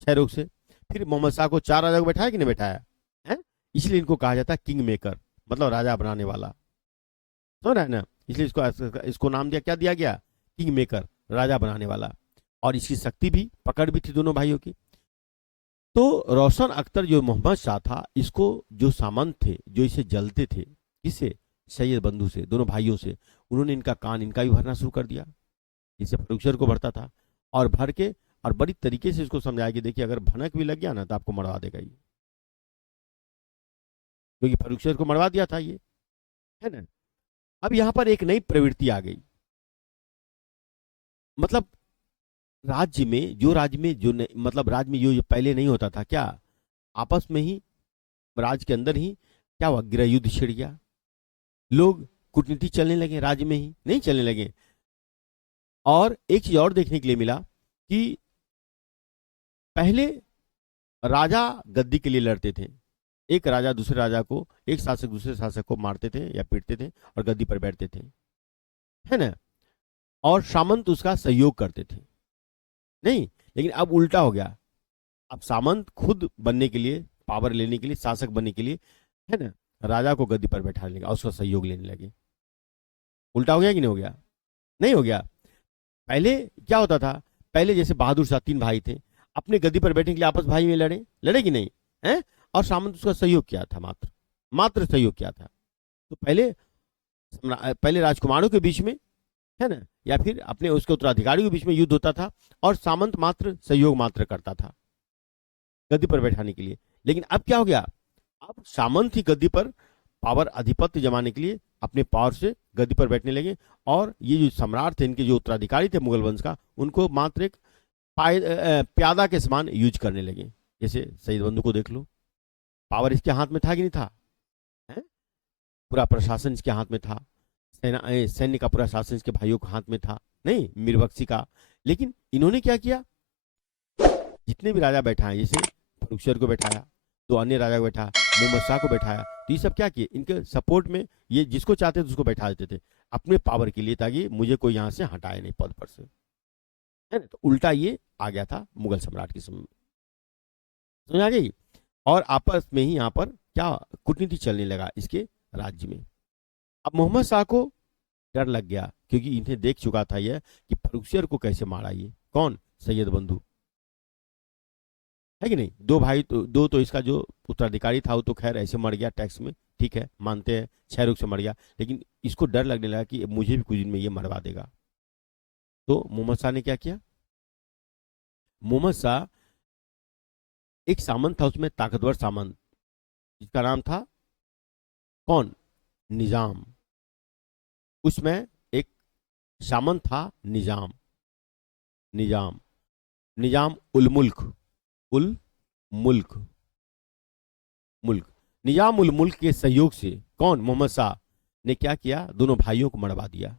क्षय रोग से। फिर मोहम्मद शाह को 4 राजा को बैठाया कि नहीं बैठाया है। इसलिए इनको कहा जाता है किंग मेकर, मतलब राजा बनाने वाला। समझ रहा है ना, इसलिए इसको नाम दिया, क्या दिया गया, किंग मेकर, राजा बनाने वाला। और इसकी शक्ति भी, पकड़ भी थी दोनों भाइयों की। तो रोशन अख्तर जो मोहम्मद शाह था, इसको जो सामंत थे जो इसे जलते थे, किससे, सैयद बंधु से, दोनों भाइयों से, उन्होंने इनका कान इनका भी भरना शुरू कर दिया, जिससे फर्रुखसियर को भरता था। और भर के और बड़ी तरीके से इसको समझाया कि देखिए अगर भनक भी लग गया ना तो आपको मरवा देगा ये, क्योंकि फर्रुखसियर को मरवा दिया था ये, है ना। अब यहां पर एक नई प्रवृत्ति आ गई, मतलब राज्य में जो मतलब राज्य में जो पहले नहीं होता था, क्या आपस में ही, राज्य के अंदर ही क्या हुआ, गृह युद्ध छिड़ गया, लोग कूटनीति चलने लगे, राज्य में ही नहीं चलने लगे। और एक चीज और देखने के लिए मिला कि पहले राजा गद्दी के लिए लड़ते थे, एक राजा दूसरे राजा को, एक शासक दूसरे शासक को मारते थे या पीटते थे और गद्दी पर बैठते थे, है ना, और सामंत उसका सहयोग करते थे। नहीं, लेकिन अब उल्टा हो गया, अब सामंत खुद बनने के लिए, पावर लेने के लिए, शासक बनने के लिए, है ना, राजा को गद्दी पर बैठाने लगे और उसका सहयोग लेने लगे। उल्टा हो गया कि नहीं हो गया, नहीं हो गया। पहले क्या होता था, पहले जैसे बहादुर शाह 3 भाई थे, अपने गद्दी पर बैठने के लिए आपस भाई में लड़े, लड़े कि नहीं है, और सामंत उसका सहयोग किया था, मात्र सहयोग किया था। तो पहले राजकुमारों के बीच में, है ना, या फिर अपने उसके उत्तराधिकारियों के बीच में युद्ध होता था, और सामंत मात्र सहयोग मात्र करता था गद्दी पर बैठाने के लिए। लेकिन अब क्या हो गया, अब सामंत ही गद्दी पर पावर, आधिपत्य जमाने के लिए अपने पावर से गद्दी पर बैठने लगे, और ये जो सम्राट थे, इनके जो उत्तराधिकारी थे मुगल वंश का, उनको मात्र एक प्यादा के समान यूज करने लगे। जैसे सैयद बंधु को देख लो, पावर इसके हाथ में था कि नहीं था? है? पूरा प्रशासन इसके हाथ में था, सैन्य का पूरा शासन इसके भाइयों के हाथ में था, नहीं मीर बख्शी का। लेकिन इन्होंने क्या किया, जितने भी राजा बैठाए, जैसे फरुखसियर को बैठाया, दो अन्य राजा को बैठाया, मोहम्मद शाह को बैठाया, तो ये सब क्या किए, इनके सपोर्ट में ये जिसको चाहते थे उसको बैठा देते थे अपने पावर के लिए, ताकि मुझे कोई यहाँ से हटाए नहीं पद पर से, है ना। तो उल्टा ये आ गया था मुगल सम्राट के समय में, समझ आ गई। और आपस में ही यहाँ पर क्या कूटनीति चलने लगा इसके राज्य में। अब मोहम्मद शाह को डर लग गया, क्योंकि इन्हें देख चुका था यह कि फरुखसियर को कैसे मारा, ये कौन, सैयद बंधु, है कि नहीं। दो भाई तो, दो तो इसका जो उत्तराधिकारी था वो तो खैर ऐसे मर गया टैक्स में, ठीक है मानते हैं, क्षय रोग से मर गया, लेकिन इसको डर लगने लगा कि मुझे भी कुछ दिन में ये मरवा देगा। तो मोहम्मद शाह ने क्या किया, मोहम्मद शाह एक सामंत था उसमें, ताकतवर सामंत, जिसका नाम था कौन, निजाम। उसमें एक सामंत था निजाम, निजाम निजाम उल मुल्क, उल मुल्क, मुल्क, निजाम उल मुल्क के सहयोग से कौन, मोहम्मद शाह ने क्या किया, दोनों भाइयों को मरवा दिया।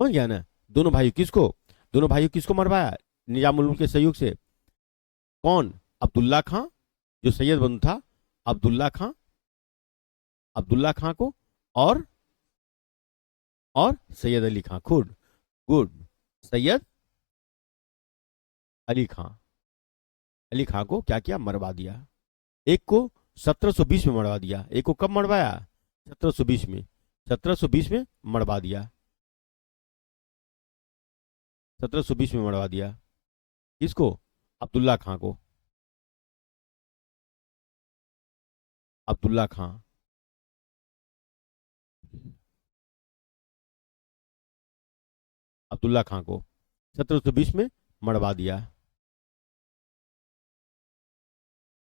समझ गया ना, दोनों भाइयों किसको मरवाया, निजाम उल मुल्क के सहयोग से, कौन, अब्दुल्ला खां, जो सैयद बंधु था, अब्दुल्ला खां, अब्दुल्ला खां को, और सैयद अली खां खुद, गुड, सैयद अली खां, अली खां को क्या किया, मरवा दिया। एक को 1720 में मरवा दिया, एक को कब मरवाया, 1720 में, 1720 में मरवा दिया, 1720 में मरवा दिया। किसको, अब्दुल्ला खां को, अब्दुल्ला खां, अब्दुल्ला खां को 1720 में मरवा दिया।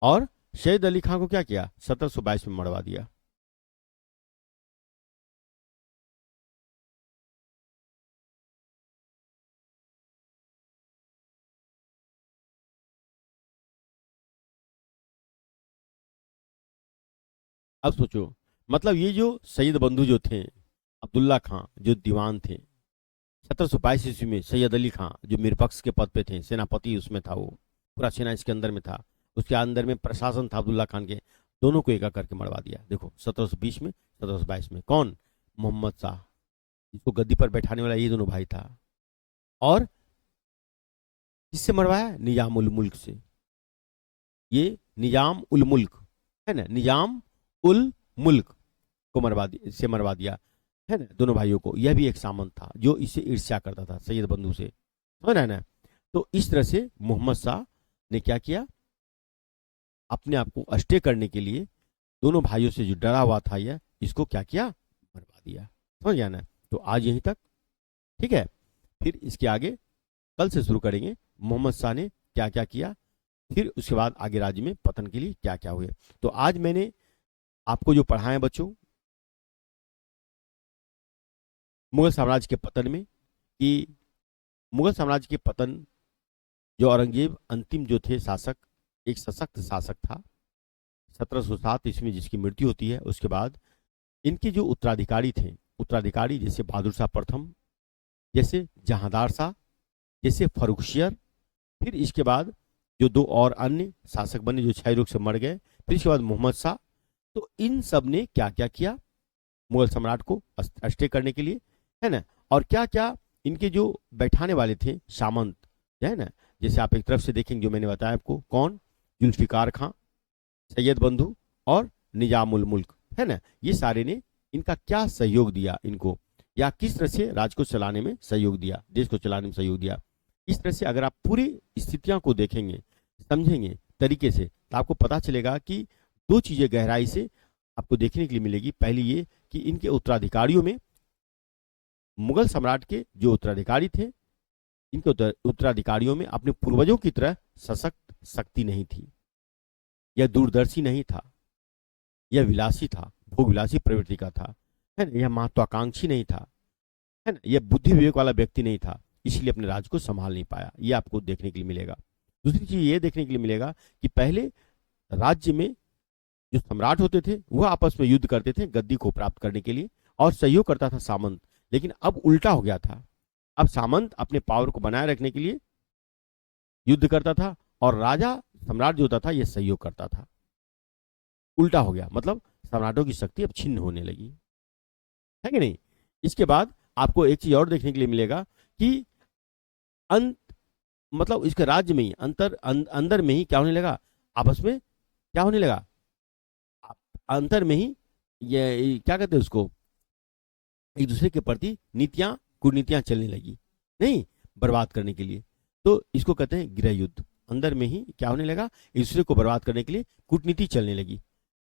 और सैयद अली खां को क्या किया, 1722 में मरवा दिया। अब सोचो, मतलब ये जो सैयद बंधु जो थे, अब्दुल्ला खां जो दीवान थे, 1722 ईस्वी में सैयद अली खां जो मीरपक्ष के पद पे थे, सेनापति उसमें था, वो पूरा सेना इसके अंदर में था, उसके अंदर में प्रशासन था अब्दुल्ला खान के, दोनों को एक करके मरवा दिया। देखो 1720 में, 1722 में, कौन, मोहम्मद शाह, जिसको गद्दी पर बैठाने वाला ये दोनों भाई था। और किससे मरवाया, निजाम उल मुल्क से, ये निजाम उल मुल्क है ना, निजाम उल मुल्क को मरवा दिया, है ना, दोनों भाइयों को। यह भी एक सामंत था जो इससे ईर्ष्या करता था सैयद बंधु से, समझ रहे ना। तो इस तरह से मोहम्मद शाह ने क्या किया, अपने आप को अस्टे करने के लिए दोनों भाइयों से जो डरा हुआ था यह, इसको क्या किया, मरवा दिया। समझ गया ना। तो आज यहीं तक, ठीक है, फिर इसके आगे कल से शुरू करेंगे मोहम्मद शाह ने क्या क्या किया, फिर उसके बाद आगे राज्य में पतन के लिए क्या क्या हुए। तो आज मैंने आपको जो पढ़ाया बच्चों, मुगल साम्राज्य के पतन में, कि मुगल साम्राज्य के पतन, जो औरंगजेब अंतिम जो थे शासक, एक सशक्त शासक था, 1707 ईस्वी में जिसकी मृत्यु होती है, उसके बाद इनके जो उत्तराधिकारी थे, उत्तराधिकारी जैसे बहादुर शाह प्रथम, जैसे जहांदार शाह, जैसे फर्रुखसियर, फिर इसके बाद जो दो और अन्य शासक बने जो क्षय रोग से मर गए, फिर इसके बाद मोहम्मद शाह। तो इन सब ने क्या क्या किया मुगल सम्राट को अस्टे करने के लिए, है ना। और क्या क्या इनके जो बैठाने वाले थे सामंत, है ना, जैसे आप एक तरफ से देखेंगे जो मैंने बताया आपको, कौन, जुल्फिकार खां, सैयद बंधु और निजाम उल मुल्क, है ना, ये सारे ने इनका क्या सहयोग दिया इनको, या किस तरह से राज को चलाने में सहयोग दिया, देश को चलाने में सहयोग दिया। इस तरह से अगर आप पूरी स्थितियों को देखेंगे, समझेंगे तरीके से, तो आपको पता चलेगा कि दो चीजें गहराई से आपको देखने के लिए मिलेगी। पहली ये कि इनके उत्तराधिकारियों में, मुगल सम्राट के जो उत्तराधिकारी थे, इनके उत्तराधिकारियों में अपने पूर्वजों की तरह सशक्त शक्ति नहीं थी, यह दूरदर्शी नहीं था, यह विलासी था, भोगविलासी प्रवृत्ति का था, है ना, यह महत्वाकांक्षी नहीं था, है ना, यह बुद्धि विवेक वाला व्यक्ति नहीं था, इसलिए अपने राज्य को संभाल नहीं पाया। ये आपको देखने के लिए मिलेगा। दूसरी चीज ये देखने के लिए मिलेगा कि पहले राज्य में जो सम्राट होते थे वह आपस में युद्ध करते थे गद्दी को प्राप्त करने के लिए, और सहयोग करता था सामंत। लेकिन अब उल्टा हो गया था। अब सामंत अपने पावर को बनाए रखने के लिए युद्ध करता था, और राजा सम्राट जो होता था यह सहयोग करता था। उल्टा हो गया, मतलब सम्राटों की शक्ति अब छिन्न होने लगी, है कि नहीं। इसके बाद आपको एक चीज और देखने के लिए मिलेगा कि अंत मतलब इसके राज्य में ही अंदर में ही क्या होने लगा, आपस में क्या होने लगा, अंतर में ही ये क्या कहते हैं उसको, एक दूसरे के प्रति नीतियां कूटनीतियां चलने लगी, नहीं, बर्बाद करने के लिए। तो इसको कहते हैं गृह युद्ध। अंदर में ही क्या होने लगा, एक दूसरे को बर्बाद करने के लिए कूटनीति चलने लगी,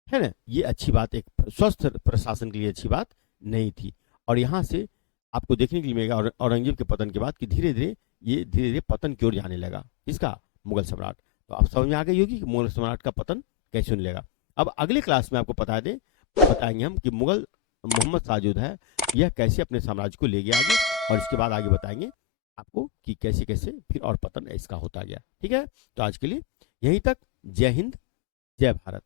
है ना। ये अच्छी बात, एक स्वस्थ प्रशासन के लिए अच्छी बात नहीं थी। और यहाँ से आपको देखने के लिए मिलेगा औरंगजेब के पतन के बाद कि धीरे धीरे पतन की ओर जाने लगा। किसका, मुगल सम्राट। तो आप समझ में आ गई होगी कि मुगल सम्राट का पतन कैसे होने लगा। अब अगले क्लास में आपको बताएंगे हम कि मुगल मोहम्मद शाह जो है यह कैसे अपने साम्राज्य को ले गया आगे, और इसके बाद आगे बताएंगे आपको कि कैसे कैसे फिर और पतन इसका होता गया। ठीक है, तो आज के लिए यहीं तक। जय हिंद, जय भारत।